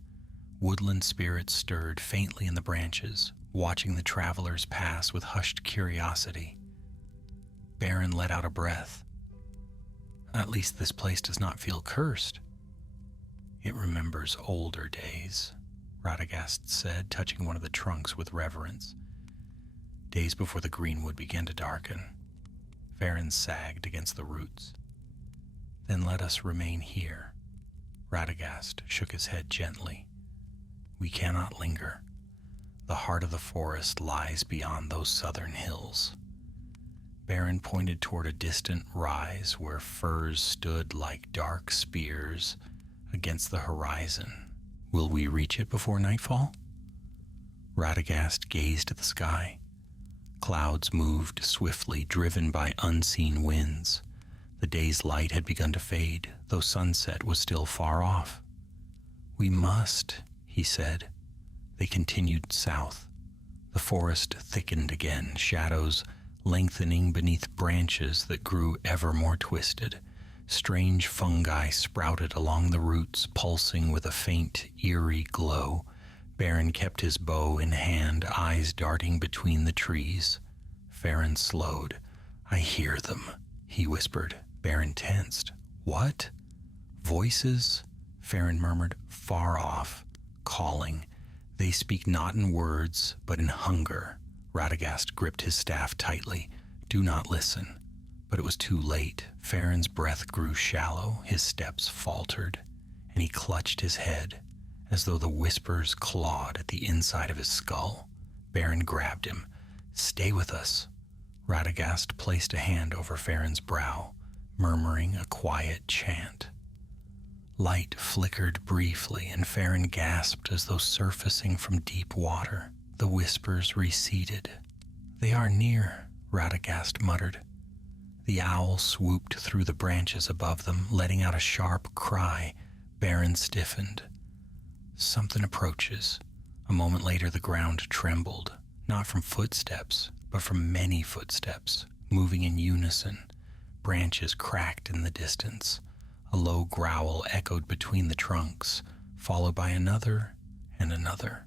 Woodland spirits stirred faintly in the branches, watching the travelers pass with hushed curiosity. Beren let out a breath. At least this place does not feel cursed. It remembers older days, Radagast said, touching one of the trunks with reverence. Days before the greenwood began to darken. Farron sagged against the roots. Then let us remain here. Radagast shook his head gently. We cannot linger. The heart of the forest lies beyond those southern hills. Beren pointed toward a distant rise where firs stood like dark spears against the horizon. Will we reach it before nightfall? Radagast gazed at the sky. Clouds moved swiftly, driven by unseen winds. The day's light had begun to fade, though sunset was still far off. We must, he said. They continued south. The forest thickened again, shadows lengthening beneath branches that grew ever more twisted. Strange fungi sprouted along the roots, pulsing with a faint, eerie glow. Beren kept his bow in hand, eyes darting between the trees. Farron slowed. I hear them, he whispered. Beren tensed. What? Voices? Farron murmured. Far off, calling. They speak not in words, but in hunger. Radagast gripped his staff tightly. Do not listen. But it was too late. Farron's breath grew shallow, his steps faltered, and he clutched his head, as though the whispers clawed at the inside of his skull. Beren grabbed him. Stay with us. Radagast placed a hand over Farron's brow, murmuring a quiet chant. Light flickered briefly, and Farron gasped as though surfacing from deep water. The whispers receded. They are near, Radagast muttered. The owl swooped through the branches above them, letting out a sharp cry. Beren stiffened. Something approaches. A moment later the ground trembled, not from footsteps, but from many footsteps, moving in unison. Branches cracked in the distance. A low growl echoed between the trunks. followed by another and another.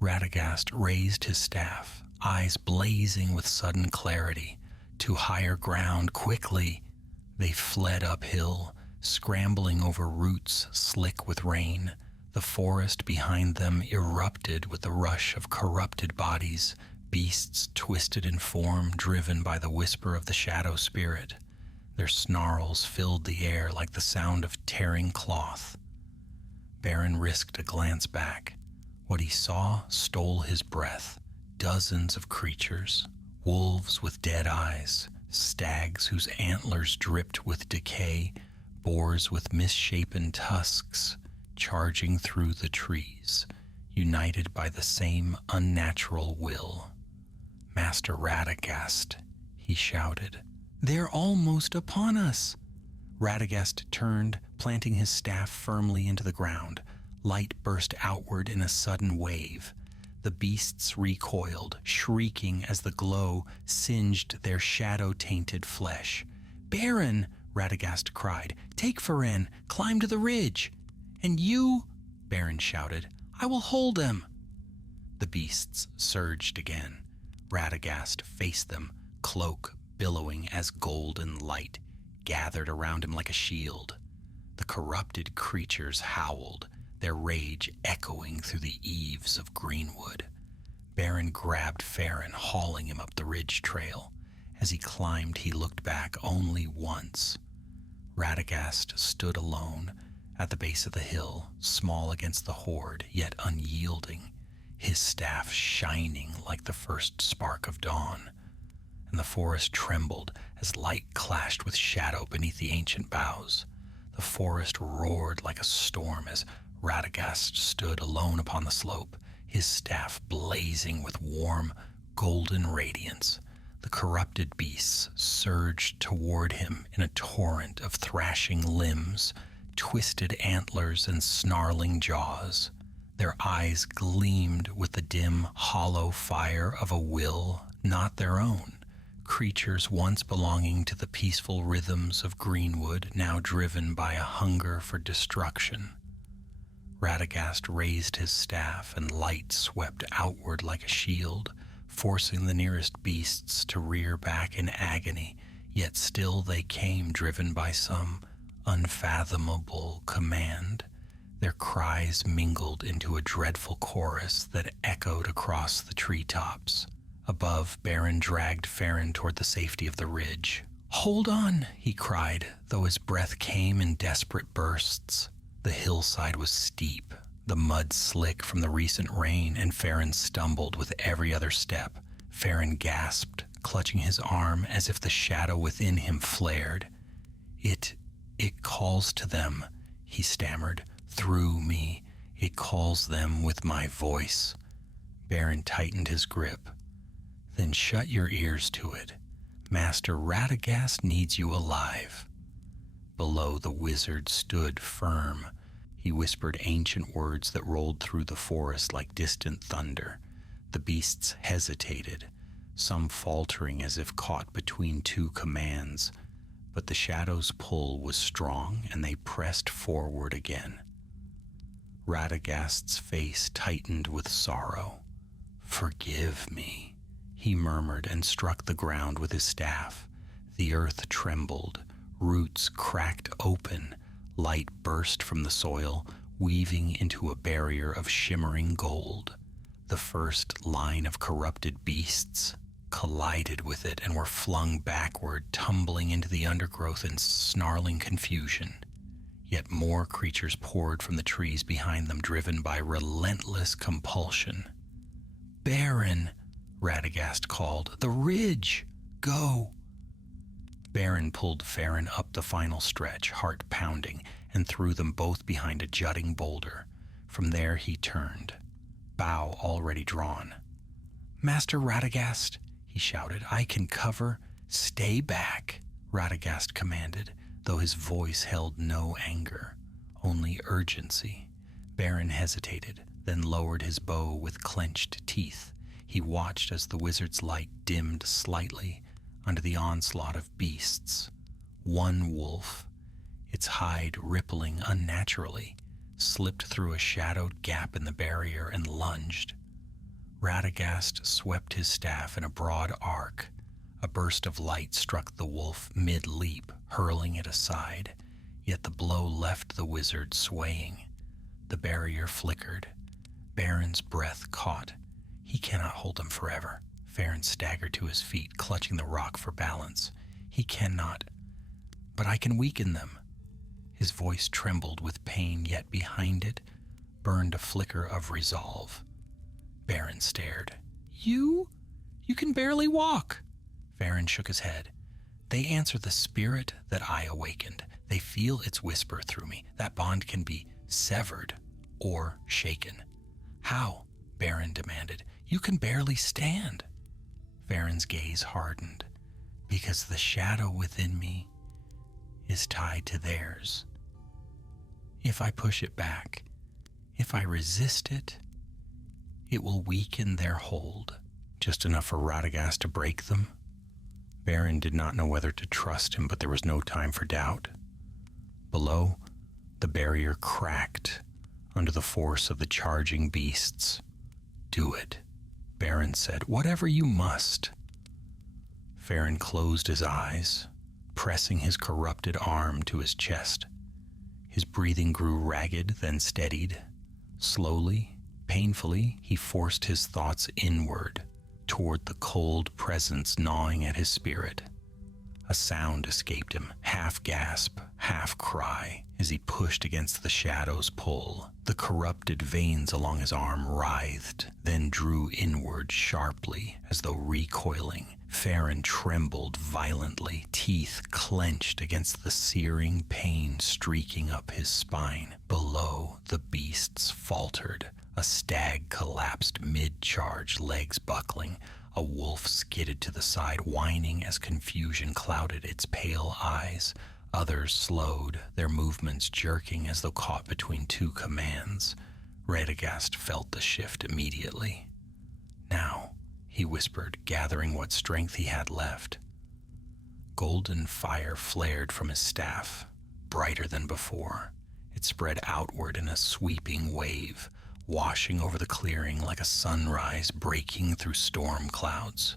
Radagast raised his staff, eyes blazing with sudden clarity. To higher ground, quickly! They fled uphill, scrambling over roots slick with rain. The forest behind them erupted with the rush of corrupted bodies, beasts twisted in form, driven by the whisper of the shadow spirit. Their snarls filled the air like the sound of tearing cloth. Beren risked a glance back. What he saw stole his breath. Dozens of creatures, wolves with dead eyes, stags whose antlers dripped with decay, boars with misshapen tusks, charging through the trees, united by the same unnatural will. "Master Radagast," he shouted. "They're almost upon us." Radagast turned, planting his staff firmly into the ground. Light burst outward in a sudden wave. The beasts recoiled, shrieking as the glow singed their shadow-tainted flesh. "Beren!" Radagast cried. "Take Feren! Climb to the ridge!" "And you?" Beren shouted. "I will hold them!" The beasts surged again. Radagast faced them, cloak billowing as golden light gathered around him like a shield. The corrupted creatures howled, their rage echoing through the eaves of Greenwood. Beren grabbed Feren, hauling him up the ridge trail. As he climbed, he looked back only once. Radagast stood alone at the base of the hill, small against the horde, yet unyielding, his staff shining like the first spark of dawn. And the forest trembled as light clashed with shadow beneath the ancient boughs. The forest roared like a storm as Radagast stood alone upon the slope, his staff blazing with warm, golden radiance. The corrupted beasts surged toward him in a torrent of thrashing limbs, twisted antlers and snarling jaws. Their eyes gleamed with the dim, hollow fire of a will not their own. Creatures once belonging to the peaceful rhythms of Greenwood, now driven by a hunger for destruction. Radagast raised his staff, and light swept outward like a shield, forcing the nearest beasts to rear back in agony, yet still they came, driven by some unfathomable command. Their cries mingled into a dreadful chorus that echoed across the treetops. Above, Beren dragged Feren toward the safety of the ridge. "Hold on," he cried, though his breath came in desperate bursts. The hillside was steep, the mud slick from the recent rain, and Feren stumbled with every other step. Feren gasped, clutching his arm as if the shadow within him flared. It calls to them," he stammered. "Through me, it calls them with my voice." Beren tightened his grip. "Then shut your ears to it. Master Radagast needs you alive." Below, the wizard stood firm. He whispered ancient words that rolled through the forest like distant thunder. The beasts hesitated, some faltering as if caught between two commands. But the shadow's pull was strong, and they pressed forward again. Radagast's face tightened with sorrow. "Forgive me," he murmured, and struck the ground with his staff. The earth trembled, roots cracked open, light burst from the soil, weaving into a barrier of shimmering gold. The first line of corrupted beasts collided with it and were flung backward, tumbling into the undergrowth in snarling confusion. Yet more creatures poured from the trees behind them, driven by relentless compulsion. "Beren," Radagast called. "The ridge! Go!" Beren pulled Feren up the final stretch, heart pounding, and threw them both behind a jutting boulder. From there he turned, bow already drawn. "Master Radagast," he shouted, "I can cover." "Stay back," Radagast commanded, though his voice held no anger, only urgency. Beren hesitated, then lowered his bow with clenched teeth. He watched as the wizard's light dimmed slightly under the onslaught of beasts. One wolf, its hide rippling unnaturally, slipped through a shadowed gap in the barrier and lunged. Radagast swept his staff in a broad arc. A burst of light struck the wolf mid-leap, hurling it aside, yet the blow left the wizard swaying. The barrier flickered. Baron's breath caught. He cannot hold him forever. Farron staggered to his feet, clutching the rock for balance. He cannot. But I can weaken them. His voice trembled with pain, yet behind it burned a flicker of resolve. Baron stared. You can barely walk. Farron shook his head. They answer the spirit that I awakened. They feel its whisper through me. That bond can be severed or shaken. How? Baron demanded. You can barely stand. Farron's gaze hardened. Because the shadow within me is tied to theirs. If I push it back, if I resist it, it will weaken their hold, just enough for Radagast to break them. Baron did not know whether to trust him, but there was no time for doubt. Below, the barrier cracked under the force of the charging beasts. Do it, Baron said, whatever you must. Farron closed his eyes, pressing his corrupted arm to his chest. His breathing grew ragged, then steadied. Slowly, painfully, he forced his thoughts inward, toward the cold presence gnawing at his spirit. A sound escaped him, half gasp, half cry, as he pushed against the shadow's pull. The corrupted veins along his arm writhed, then drew inward sharply, as though recoiling. Farron trembled violently, teeth clenched against the searing pain streaking up his spine. Below, the beasts faltered. A stag collapsed mid-charge, legs buckling. A wolf skidded to the side, whining as confusion clouded its pale eyes. Others slowed, their movements jerking as though caught between two commands. Radagast felt the shift immediately. Now, he whispered, gathering what strength he had left. Golden fire flared from his staff, brighter than before. It spread outward in a sweeping wave, washing over the clearing like a sunrise breaking through storm clouds.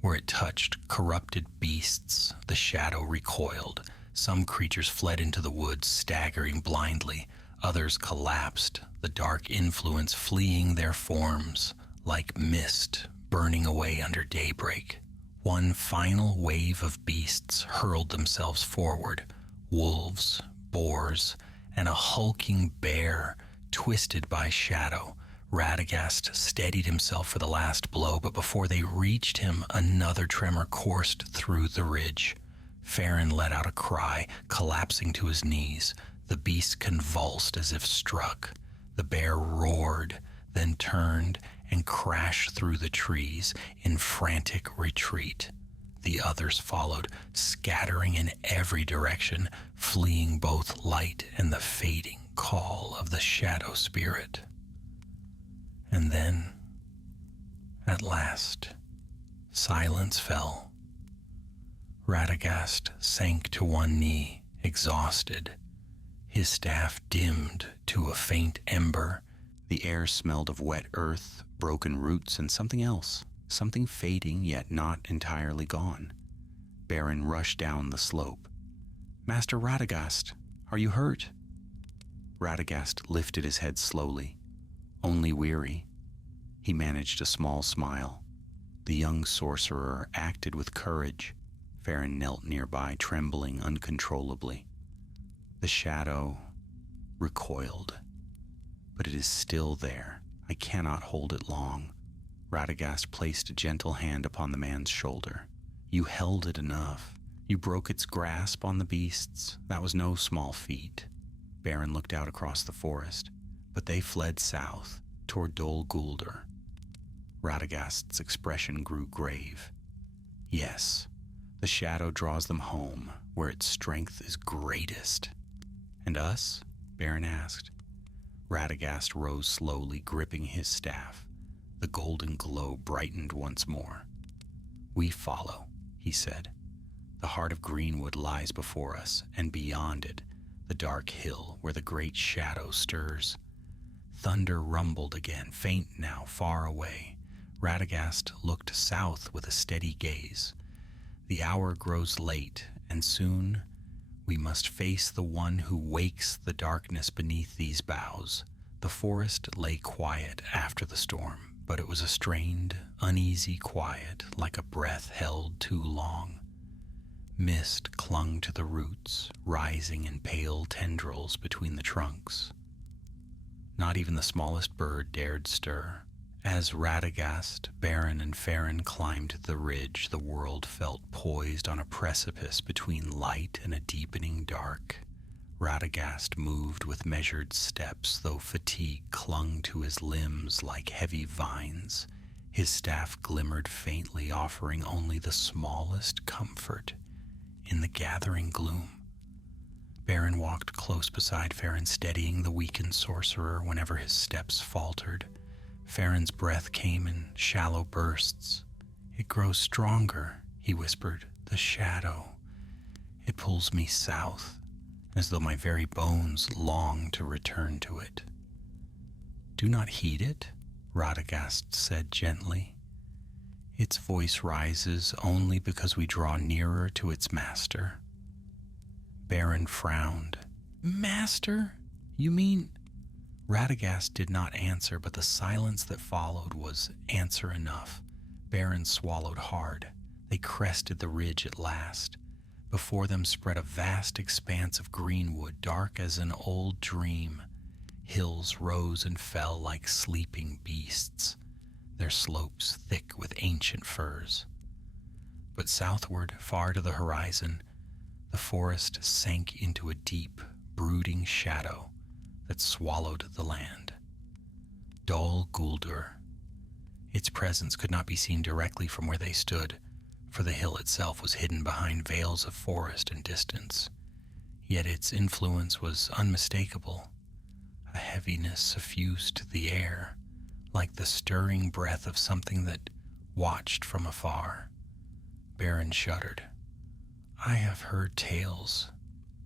Where it touched corrupted beasts, the shadow recoiled. Some creatures fled into the woods, staggering blindly. Others collapsed, the dark influence fleeing their forms like mist burning away under daybreak. One final wave of beasts hurled themselves forward. Wolves, boars, and a hulking bear twisted by shadow. Radagast steadied himself for the last blow, but before they reached him, another tremor coursed through the ridge. Farron let out a cry, collapsing to his knees. The beast convulsed as if struck. The bear roared, then turned and crashed through the trees in frantic retreat. The others followed, scattering in every direction, fleeing both light and the fading call of the shadow spirit. And then, at last, silence fell. Radagast sank to one knee, exhausted. His staff dimmed to a faint ember. The air smelled of wet earth, broken roots, and something else, something fading yet not entirely gone. Baron rushed down the slope. Master Radagast, are you hurt? Radagast lifted his head slowly, only weary. He managed a small smile. The young sorcerer acted with courage. Farron knelt nearby, trembling uncontrollably. The shadow recoiled. But it is still there. I cannot hold it long. Radagast placed a gentle hand upon the man's shoulder. You held it enough. You broke its grasp on the beasts. That was no small feat. Baron looked out across the forest, but they fled south, toward Dol Guldur. Radagast's expression grew grave. Yes, the shadow draws them home, where its strength is greatest. And us? Baron asked. Radagast rose slowly, gripping his staff. The golden glow brightened once more. We follow, he said. The heart of Greenwood lies before us, and beyond it, the dark hill where the great shadow stirs. Thunder rumbled again, faint now, far away. Radagast looked south with a steady gaze. The hour grows late, and soon we must face the one who wakes the darkness beneath these boughs. The forest lay quiet after the storm, but it was a strained, uneasy quiet, like a breath held too long. Mist clung to the roots, rising in pale tendrils between the trunks. Not even the smallest bird dared stir. As Radagast, Beren, and Farron climbed the ridge, the world felt poised on a precipice between light and a deepening dark. Radagast moved with measured steps, though fatigue clung to his limbs like heavy vines. His staff glimmered faintly, offering only the smallest comfort in the gathering gloom. Beren walked close beside Farron, steadying the weakened sorcerer whenever his steps faltered. Farron's breath came in shallow bursts. "It grows stronger," he whispered. "The shadow. It pulls me south, as though my very bones long to return to it." "Do not heed it," Radagast said gently. "Its voice rises only because we draw nearer to its master." Beren frowned. "Master? You mean—" Radagast did not answer, but the silence that followed was answer enough. Beren swallowed hard. They crested the ridge at last. Before them spread a vast expanse of greenwood, dark as an old dream. Hills rose and fell like sleeping beasts, their slopes thick with ancient firs. But southward, far to the horizon, the forest sank into a deep, brooding shadow that swallowed the land. Dol Guldur. Its presence could not be seen directly from where they stood, for the hill itself was hidden behind veils of forest and distance. Yet its influence was unmistakable. A heaviness suffused the air, like the stirring breath of something that watched from afar. Beren shuddered. "I have heard tales,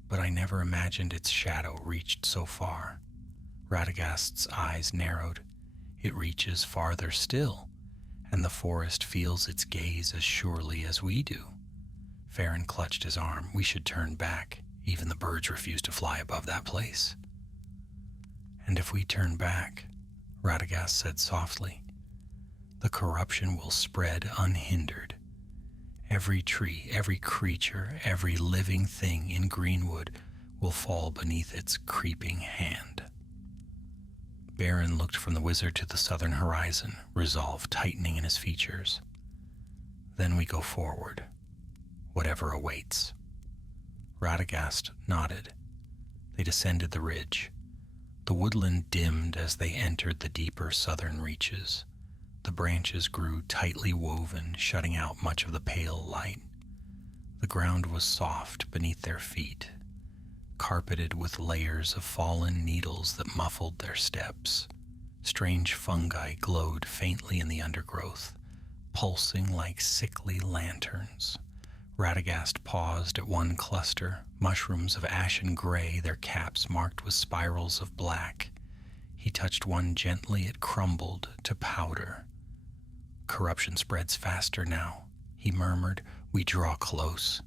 but I never imagined its shadow reached so far." Radagast's eyes narrowed. "It reaches farther still, and the forest feels its gaze as surely as we do." Farron clutched his arm. "We should turn back. Even the birds refuse to fly above that place." "And if we turn back," Radagast said softly, "the corruption will spread unhindered. Every tree, every creature, every living thing in Greenwood will fall beneath its creeping hand." Beren looked from the wizard to the southern horizon, resolve tightening in his features. "Then we go forward, whatever awaits." Radagast nodded. They descended the ridge. The woodland dimmed as they entered the deeper southern reaches. The branches grew tightly woven, shutting out much of the pale light. The ground was soft beneath their feet, carpeted with layers of fallen needles that muffled their steps. Strange fungi glowed faintly in the undergrowth, pulsing like sickly lanterns. Radagast paused at one cluster, mushrooms of ashen gray, their caps marked with spirals of black. He touched one gently. It crumbled to powder. "Corruption spreads faster now," he murmured. "We draw close."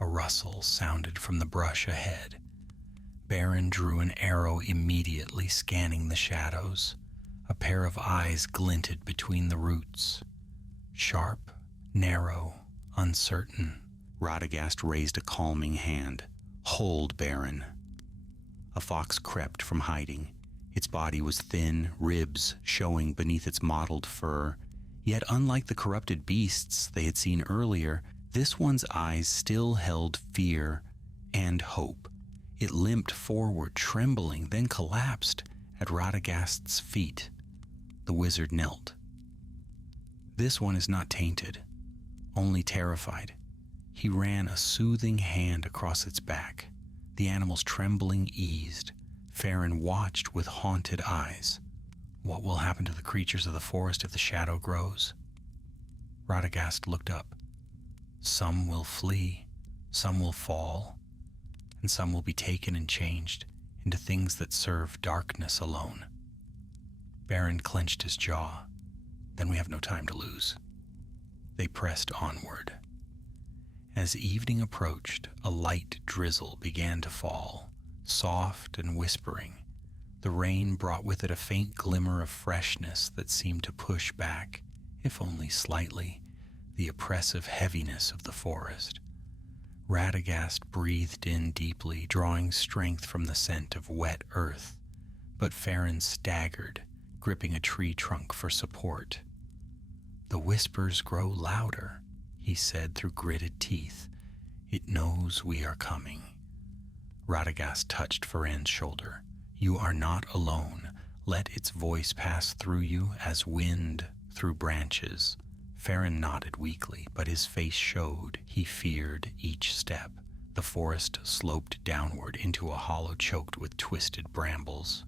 A rustle sounded from the brush ahead. Beren drew an arrow immediately, scanning the shadows. A pair of eyes glinted between the roots. Sharp, narrow, uncertain. Radagast raised a calming hand. "Hold, Beren." A fox crept from hiding. Its body was thin, ribs showing beneath its mottled fur. Yet unlike the corrupted beasts they had seen earlier, this one's eyes still held fear and hope. It limped forward, trembling, then collapsed at Radagast's feet. The wizard knelt. "This one is not tainted, only terrified." He ran a soothing hand across its back. The animal's trembling eased. Farron watched with haunted eyes. "What will happen to the creatures of the forest if the shadow grows?" Radagast looked up. "Some will flee, some will fall, and some will be taken and changed into things that serve darkness alone. Beren clenched his jaw. Then we have no time to lose. They pressed onward. As evening approached, a light drizzle began to fall, soft and whispering. The rain brought with it a faint glimmer of freshness that seemed to push back, if only slightly, the oppressive heaviness of the forest. Radagast breathed in deeply, drawing strength from the scent of wet earth, but Farron staggered, gripping a tree trunk for support. "The whispers grow louder," he said through gritted teeth. "It knows we are coming." Radagast touched Farron's shoulder. "You are not alone. Let its voice pass through you as wind through branches." Farron nodded weakly, but his face showed he feared each step. The forest sloped downward into a hollow choked with twisted brambles.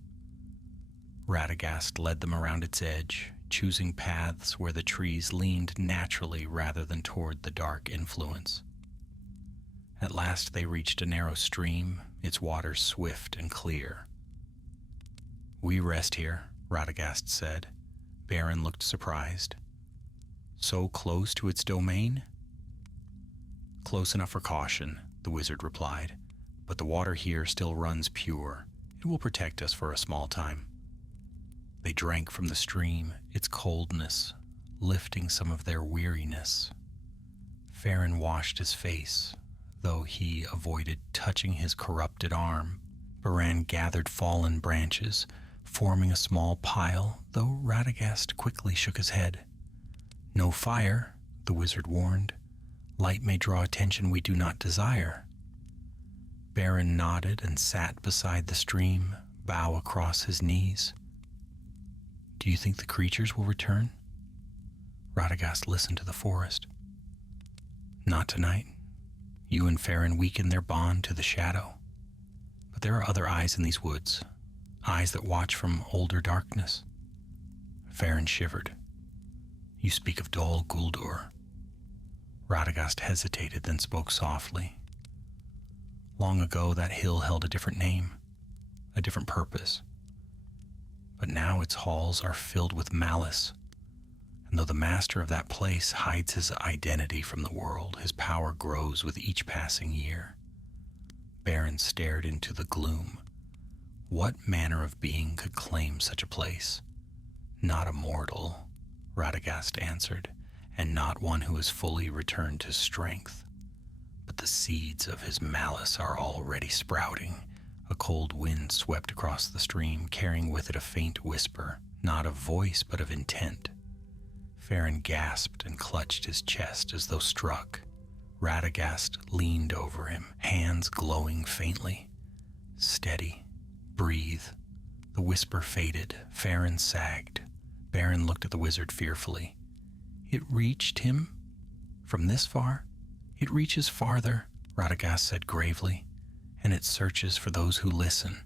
Radagast led them around its edge, choosing paths where the trees leaned naturally rather than toward the dark influence. At last they reached a narrow stream, its waters swift and clear. "We rest here," Radagast said. Beren looked surprised. "So close to its domain?" "Close enough for caution," the wizard replied, "but the water here still runs pure. It will protect us for a small time." They drank from the stream, its coldness lifting some of their weariness. Farron washed his face, though he avoided touching his corrupted arm. Beren gathered fallen branches, forming a small pile, though Radagast quickly shook his head. "No fire," the wizard warned. "Light may draw attention we do not desire." Beren nodded and sat beside the stream, bow across his knees. "Do you think the creatures will return?" Radagast listened to the forest. "Not tonight. You and Farron weakened their bond to the shadow. But there are other eyes in these woods, eyes that watch from older darkness." Farron shivered. "You speak of Dol Guldur." Radagast hesitated, then spoke softly. "Long ago that hill held a different name, a different purpose. But now its halls are filled with malice, and though the master of that place hides his identity from the world, his power grows with each passing year." Beren stared into the gloom. What manner of being could claim such a place? "Not a mortal," Radagast answered, "and not one who has fully returned to strength. But the seeds of his malice are already sprouting." A cold wind swept across the stream, carrying with it a faint whisper, not of voice but of intent. Farron gasped and clutched his chest as though struck. Radagast leaned over him, hands glowing faintly. "Steady. Breathe." The whisper faded. Farron sagged. Beren looked at the wizard fearfully. "It reached him? From this far?" "It reaches farther," Radagast said gravely, "and it searches for those who listen."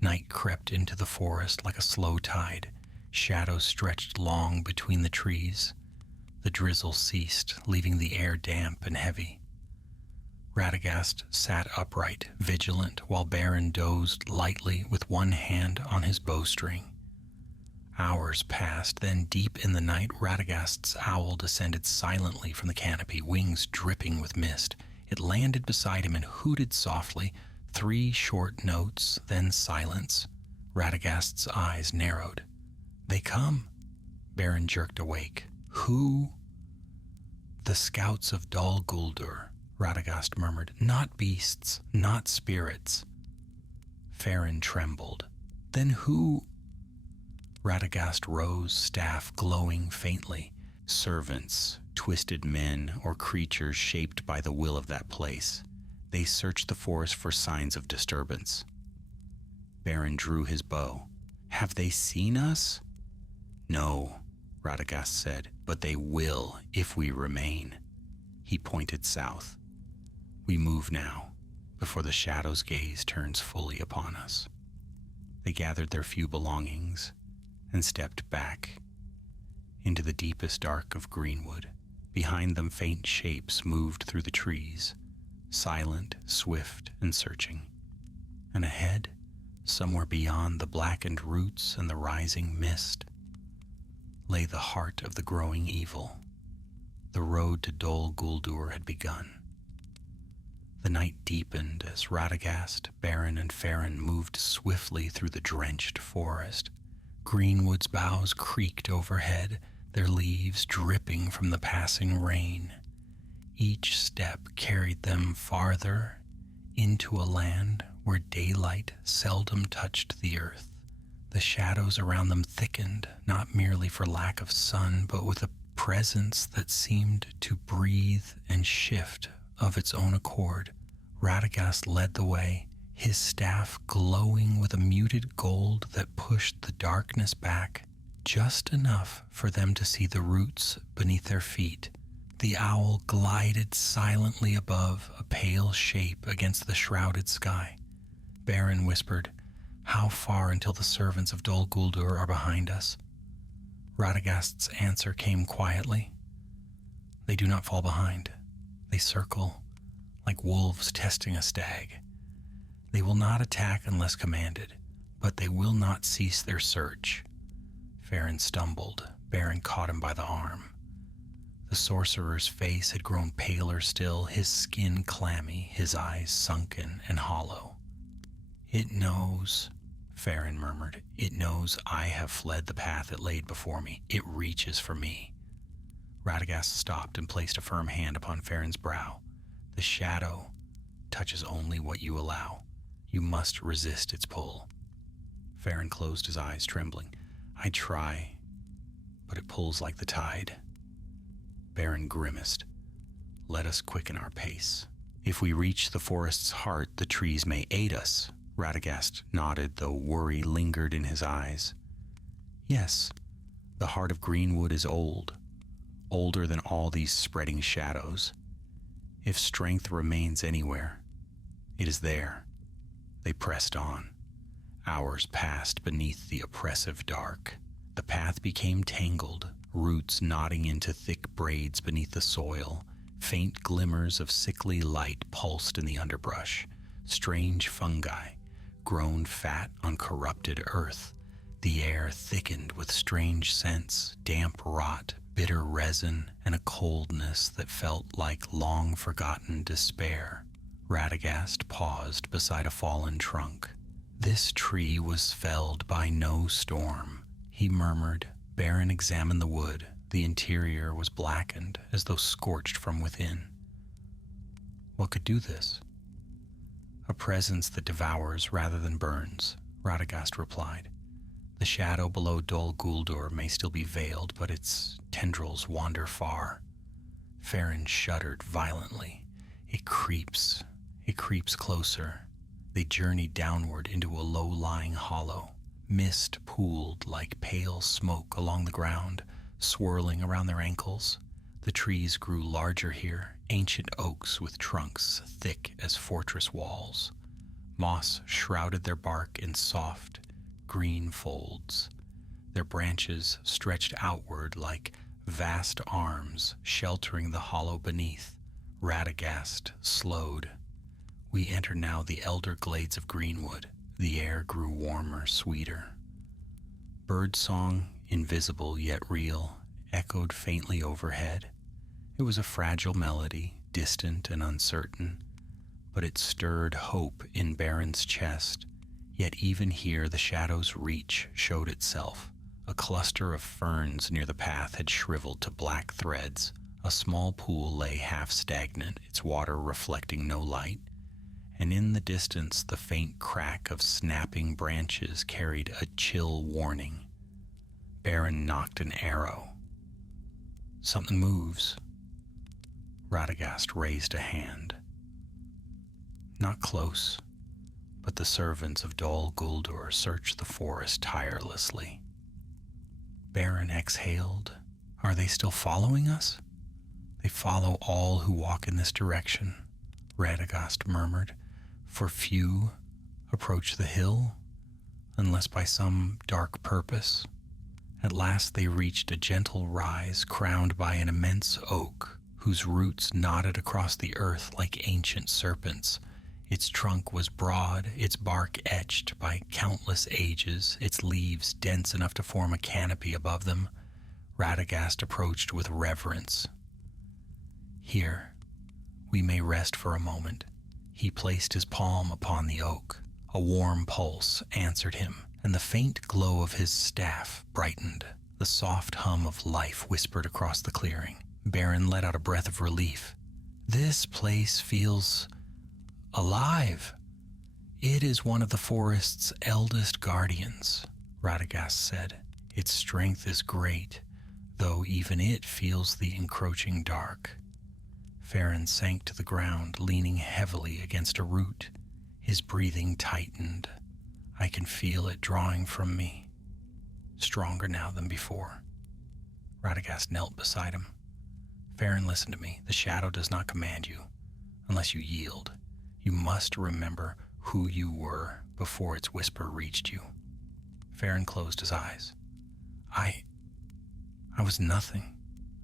Night crept into the forest like a slow tide. Shadows stretched long between the trees. The drizzle ceased, leaving the air damp and heavy. Radagast sat upright, vigilant, while Beren dozed lightly with one hand on his bowstring. Hours passed, then deep in the night, Radagast's owl descended silently from the canopy, wings dripping with mist. It landed beside him and hooted softly, 3 short notes, then silence. Radagast's eyes narrowed. "They come." Beren jerked awake. "Who?" "The scouts of Dol Guldur," Radagast murmured. "Not beasts, not spirits." Farron trembled. "Then who?" Radagast rose, staff glowing faintly. "Servants, twisted men, or creatures shaped by the will of that place. They search the forest for signs of disturbance." Beren drew his bow. "Have they seen us?" "No," Radagast said, "but they will if we remain." He pointed south. "We move now, before the shadow's gaze turns fully upon us." They gathered their few belongings and stepped back into the deepest dark of greenwood. Behind them faint shapes moved through the trees, silent, swift, and searching. And ahead, somewhere beyond the blackened roots and the rising mist, lay the heart of the growing evil. The road to Dol Guldur had begun. The night deepened as Radagast, Beren, and Farron moved swiftly through the drenched forest. Greenwood's boughs creaked overhead, their leaves dripping from the passing rain. Each step carried them farther into a land where daylight seldom touched the earth. The shadows around them thickened, not merely for lack of sun, but with a presence that seemed to breathe and shift of its own accord. Radagast led the way, his staff glowing with a muted gold that pushed the darkness back, just enough for them to see the roots beneath their feet. The owl glided silently above, a pale shape against the shrouded sky. Beren whispered, "How far until the servants of Dol Guldur are behind us?" Radagast's answer came quietly. "They do not fall behind. They circle, like wolves testing a stag. They will not attack unless commanded, but they will not cease their search." Farron stumbled. Beren caught him by the arm. The sorcerer's face had grown paler still, his skin clammy, his eyes sunken and hollow. "It knows," Farron murmured. "It knows I have fled the path it laid before me. It reaches for me." Radagast stopped and placed a firm hand upon Farron's brow. "The shadow touches only what you allow. You must resist its pull." Farron closed his eyes, trembling. "I try, but it pulls like the tide." Beren grimaced. "Let us quicken our pace. If we reach the forest's heart, the trees may aid us." Radagast nodded, though worry lingered in his eyes. "Yes, the heart of Greenwood is old, older than all these spreading shadows. If strength remains anywhere, it is there." They pressed on. Hours passed beneath the oppressive dark. The path became tangled, roots knotting into thick braids beneath the soil. Faint glimmers of sickly light pulsed in the underbrush. Strange fungi, grown fat on corrupted earth. The air thickened with strange scents, damp rot, bitter resin, and a coldness that felt like long-forgotten despair. Radagast paused beside a fallen trunk. "This tree was felled by no storm," he murmured. Beren examined the wood. The interior was blackened, as though scorched from within. "What could do this?" "A presence that devours rather than burns," Radagast replied. "The shadow below Dol Guldur may still be veiled, but its tendrils wander far." Farron shuddered violently. It creeps closer." They journeyed downward into a low-lying hollow. Mist pooled like pale smoke along the ground, swirling around their ankles. The trees grew larger here, ancient oaks with trunks thick as fortress walls. Moss shrouded their bark in soft, green folds. Their branches stretched outward like vast arms, sheltering the hollow beneath. Radagast slowed. "We enter now the elder glades of Greenwood." The air grew warmer, sweeter. Birdsong, invisible yet real, echoed faintly overhead. It was a fragile melody, distant and uncertain, but it stirred hope in Beren's chest. Yet even here the shadow's reach showed itself. A cluster of ferns near the path had shriveled to black threads. A small pool lay half stagnant, its water reflecting no light. And in the distance the faint crack of snapping branches carried a chill warning. Beren nocked an arrow. "Something moves." Radagast raised a hand. "Not close, but the servants of Dol Guldur search the forest tirelessly." Beren exhaled. "Are they still following us?" "They follow all who walk in this direction," Radagast murmured. "For few approach the hill, unless by some dark purpose." At last they reached a gentle rise crowned by an immense oak, whose roots knotted across the earth like ancient serpents. Its trunk was broad, its bark etched by countless ages, its leaves dense enough to form a canopy above them. Radagast approached with reverence. "Here, we may rest for a moment." He placed his palm upon the oak. A warm pulse answered him, and the faint glow of his staff brightened. The soft hum of life whispered across the clearing. Beren let out a breath of relief. "This place feels alive." "It is one of the forest's eldest guardians," Radagast said. "Its strength is great, though even it feels the encroaching dark." Farron sank to the ground, leaning heavily against a root. His breathing tightened. "I can feel it drawing from me, stronger now than before." Radagast knelt beside him. "Farron, listen to me. The shadow does not command you, unless you yield. You must remember who you were before its whisper reached you." Farron closed his eyes. I was nothing.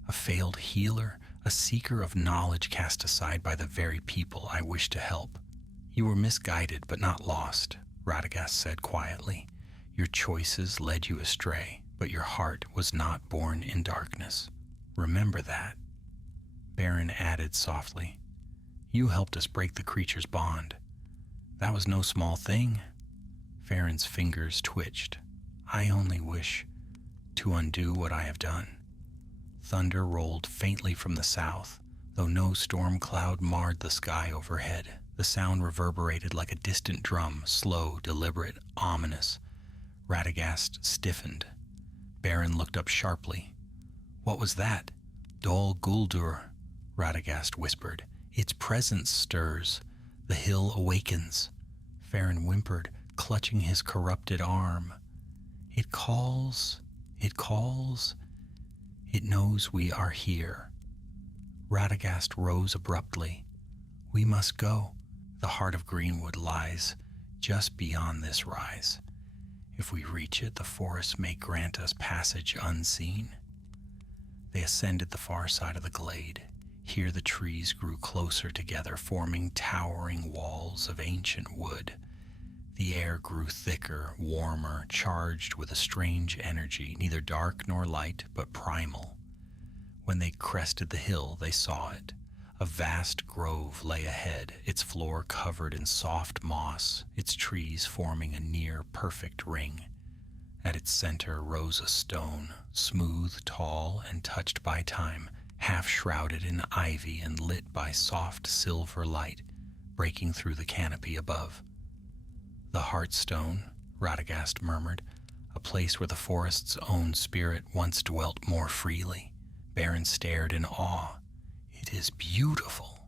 A failed healer, a seeker of knowledge cast aside by the very people I wished to help." "You were misguided but not lost," Radagast said quietly. "Your choices led you astray, but your heart was not born in darkness. Remember that." Beren added softly, "You helped us break the creature's bond. That was no small thing." Farron's fingers twitched. "I only wish to undo what I have done." Thunder rolled faintly from the south, though no storm cloud marred the sky overhead. The sound reverberated like a distant drum, slow, deliberate, ominous. Radagast stiffened. Beren looked up sharply. "What was that?" "Dol Guldur," Radagast whispered. "Its presence stirs. The hill awakens." Farron whimpered, clutching his corrupted arm. It calls. It knows we are here." Radagast rose abruptly. "We must go. The heart of Greenwood lies just beyond this rise. If we reach it, the forest may grant us passage unseen." They ascended the far side of the glade. Here the trees grew closer together, forming towering walls of ancient wood. The air grew thicker, warmer, charged with a strange energy, neither dark nor light, but primal. When they crested the hill, they saw it. A vast grove lay ahead, its floor covered in soft moss, its trees forming a near-perfect ring. At its center rose a stone, smooth, tall, and touched by time, half shrouded in ivy and lit by soft silver light, breaking through the canopy above. "The Heartstone," Radagast murmured, "a place where the forest's own spirit once dwelt more freely." Beren stared in awe. "It is beautiful."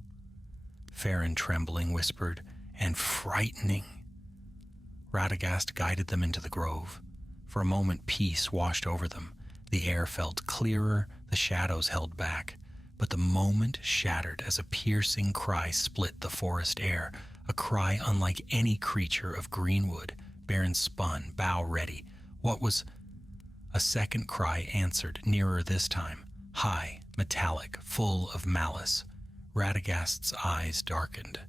Farron, trembling, whispered, "And frightening." Radagast guided them into the grove. For a moment peace washed over them. The air felt clearer, the shadows held back. But the moment shattered as a piercing cry split the forest air, a cry unlike any creature of Greenwood. Beren spun, bow ready. What was... A second cry answered, nearer this time, high, metallic, full of malice. Radagast's eyes darkened.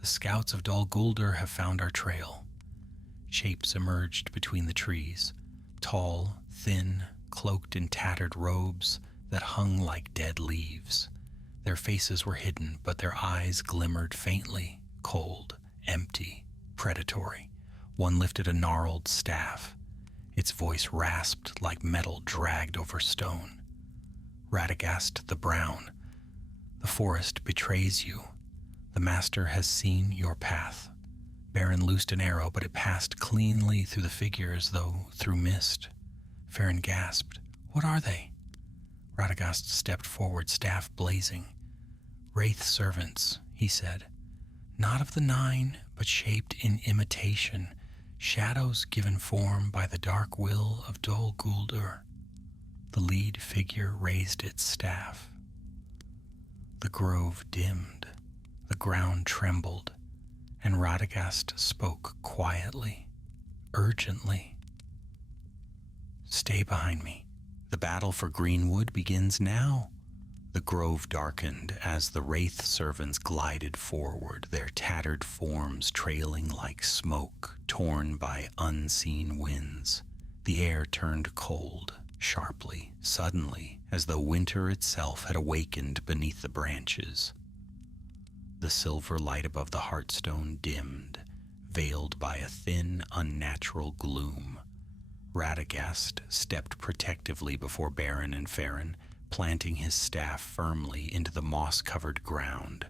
"The scouts of Dol Guldur have found our trail." Shapes emerged between the trees, tall, thin, cloaked in tattered robes that hung like dead leaves. Their faces were hidden, but their eyes glimmered faintly, cold, empty, predatory. One lifted a gnarled staff. Its voice rasped like metal dragged over stone. "Radagast the Brown, the forest betrays you. The master has seen your path." Beren loosed an arrow, but it passed cleanly through the figure as though through mist. Farron gasped. "What are they?" Radagast stepped forward, staff blazing. "Wraith servants," he said. "Not of the nine, but shaped in imitation. Shadows given form by the dark will of Dol Guldur." The lead figure raised its staff. The grove dimmed. The ground trembled. And Radagast spoke quietly, urgently. "Stay behind me. The battle for Greenwood begins now." The grove darkened as the wraith servants glided forward, their tattered forms trailing like smoke torn by unseen winds. The air turned cold, sharply, suddenly, as though winter itself had awakened beneath the branches. The silver light above the hearthstone dimmed, veiled by a thin, unnatural gloom. Radagast stepped protectively before Beren and Farron, planting his staff firmly into the moss-covered ground.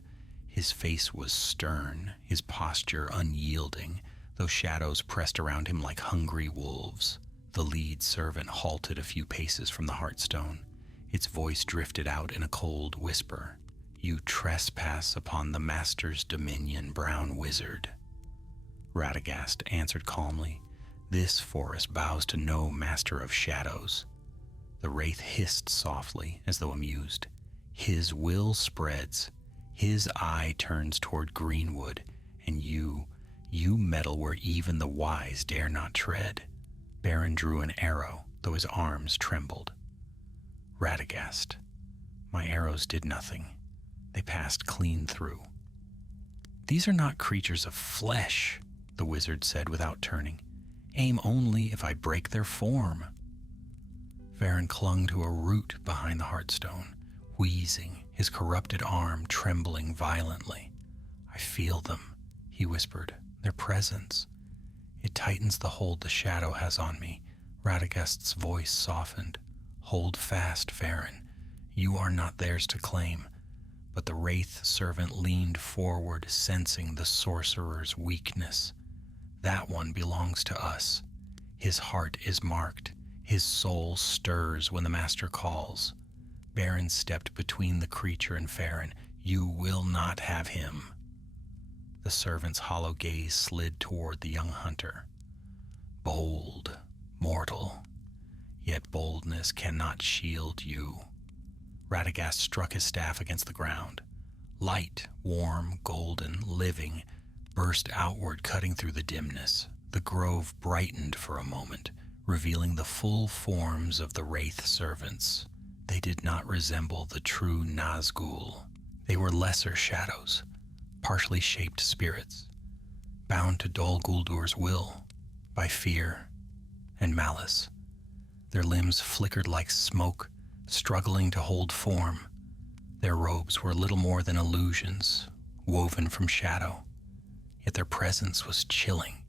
His face was stern, his posture unyielding, though shadows pressed around him like hungry wolves. The lead servant halted a few paces from the hearthstone. Its voice drifted out in a cold whisper. "You trespass upon the master's dominion, brown wizard." Radagast answered calmly, "This forest bows to no master of shadows." The wraith hissed softly, as though amused. "His will spreads, his eye turns toward Greenwood, and you meddle where even the wise dare not tread." Beren drew an arrow, though his arms trembled. "Radagast, my arrows did nothing. They passed clean through." "These are not creatures of flesh," the wizard said without turning. "Aim only if I break their form." Farron clung to a root behind the hearthstone, wheezing, his corrupted arm trembling violently. "I feel them," he whispered, "their presence. It tightens the hold the shadow has on me." Radagast's voice softened. "Hold fast, Farron. You are not theirs to claim." But the wraith servant leaned forward, sensing the sorcerer's weakness. "That one belongs to us. His heart is marked. His soul stirs when the master calls." Beren stepped between the creature and Farron. "You will not have him." The servant's hollow gaze slid toward the young hunter. "Bold, mortal, yet boldness cannot shield you." Radagast struck his staff against the ground. Light, warm, golden, living, burst outward, cutting through the dimness. The grove brightened for a moment, revealing the full forms of the wraith servants. They did not resemble the true Nazgul. They were lesser shadows, partially shaped spirits, bound to Dol Guldur's will by fear and malice. Their limbs flickered like smoke, struggling to hold form. Their robes were little more than illusions, woven from shadow. Yet their presence was chilling,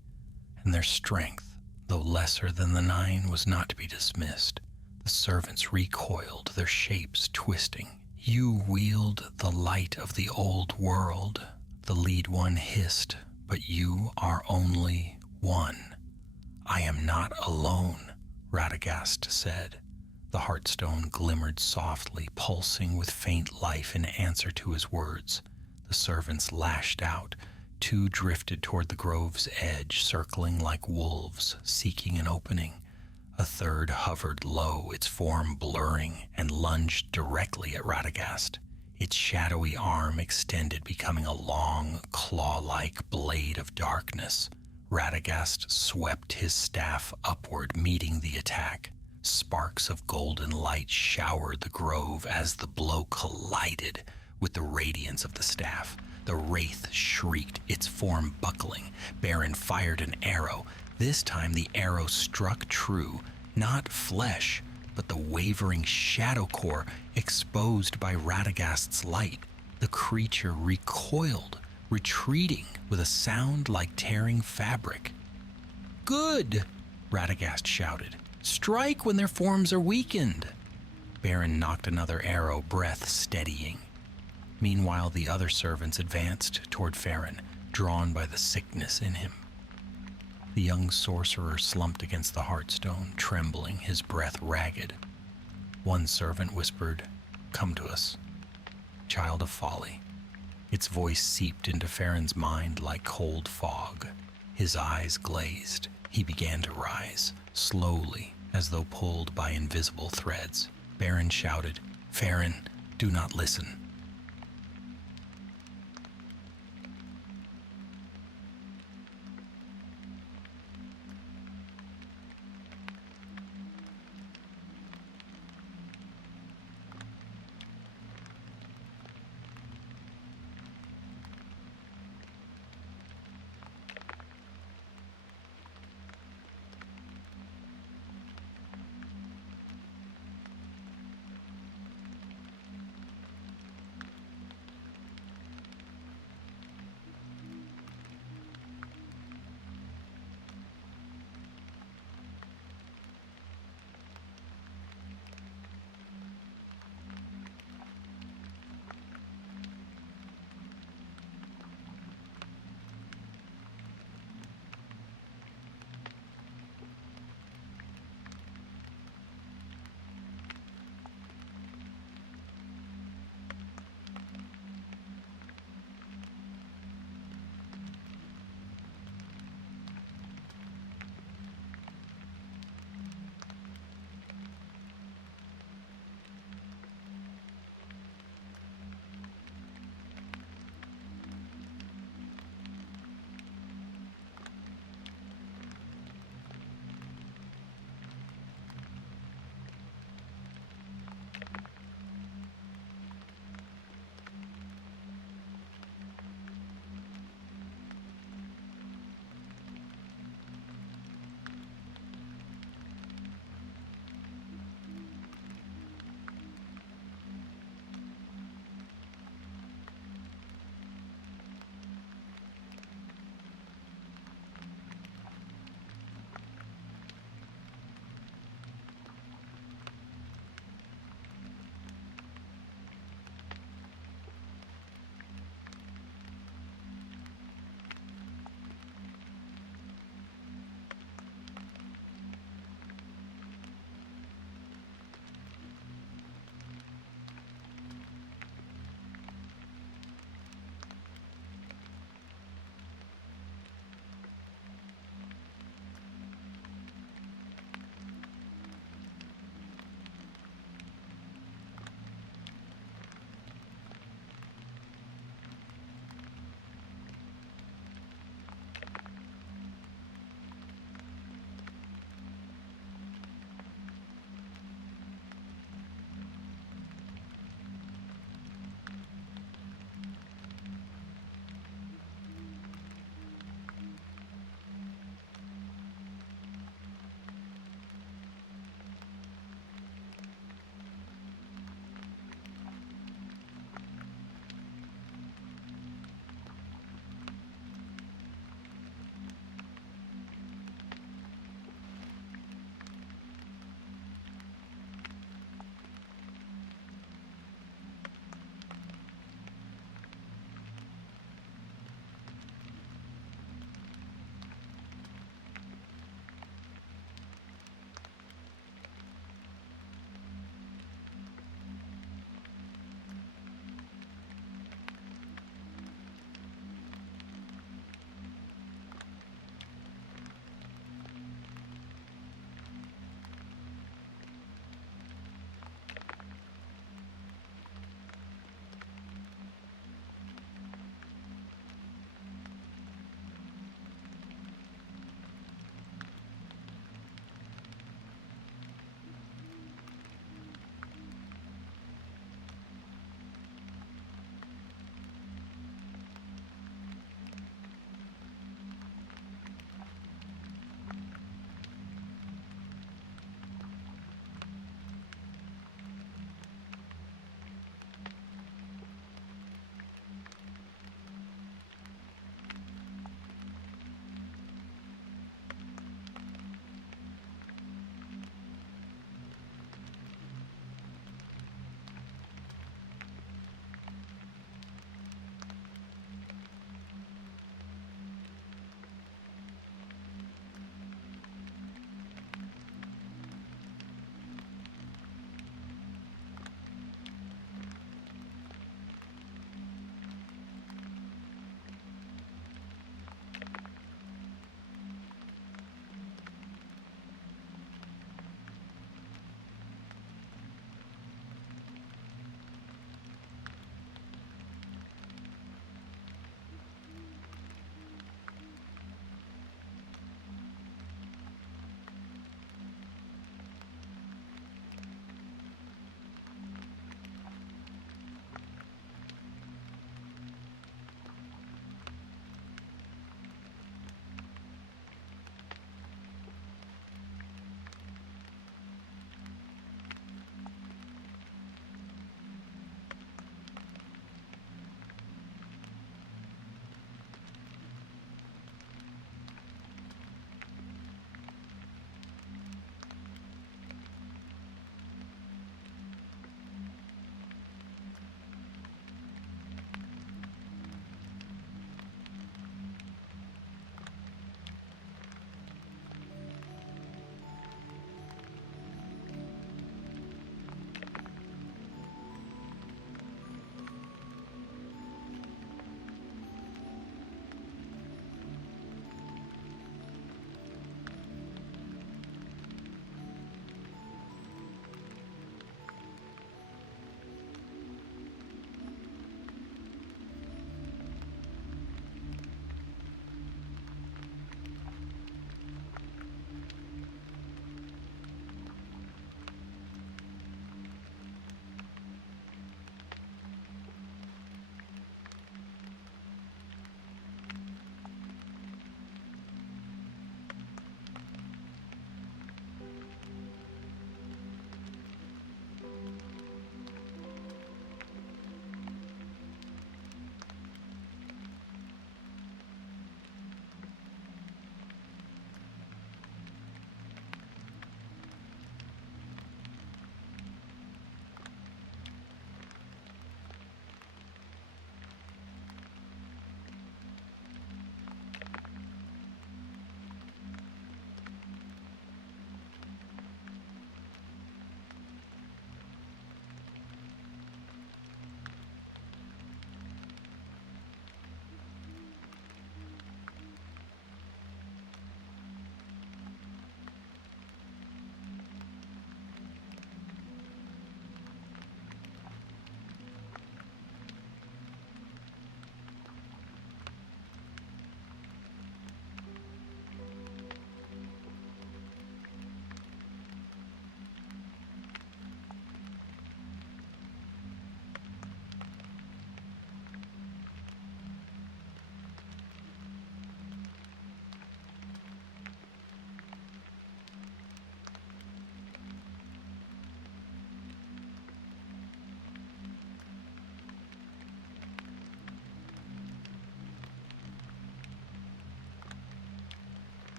and their strength, though lesser than the nine, was not to be dismissed. The servants recoiled, their shapes twisting. "You wield the light of the old world," the lead one hissed, "but you are only one." "I am not alone," Radagast said. The hearthstone glimmered softly, pulsing with faint life in answer to his words. The servants lashed out. Two drifted toward the grove's edge, circling like wolves, seeking an opening. A third hovered low, its form blurring, and lunged directly at Radagast. Its shadowy arm extended, becoming a long, claw-like blade of darkness. Radagast swept his staff upward, meeting the attack. Sparks of golden light showered the grove as the blow collided with the radiance of the staff. The wraith shrieked, its form buckling. Beren fired an arrow. This time the arrow struck true, not flesh, but the wavering shadow core exposed by Radagast's light. The creature recoiled, retreating with a sound like tearing fabric. "Good!" Radagast shouted. "Strike when their forms are weakened." Beren knocked another arrow, breath steadying. Meanwhile, the other servants advanced toward Farron, drawn by the sickness in him. The young sorcerer slumped against the hearthstone, trembling, his breath ragged. One servant whispered, "Come to us, child of folly." Its voice seeped into Farron's mind like cold fog. His eyes glazed. He began to rise, slowly, as though pulled by invisible threads. Beren shouted, "Farron, do not listen.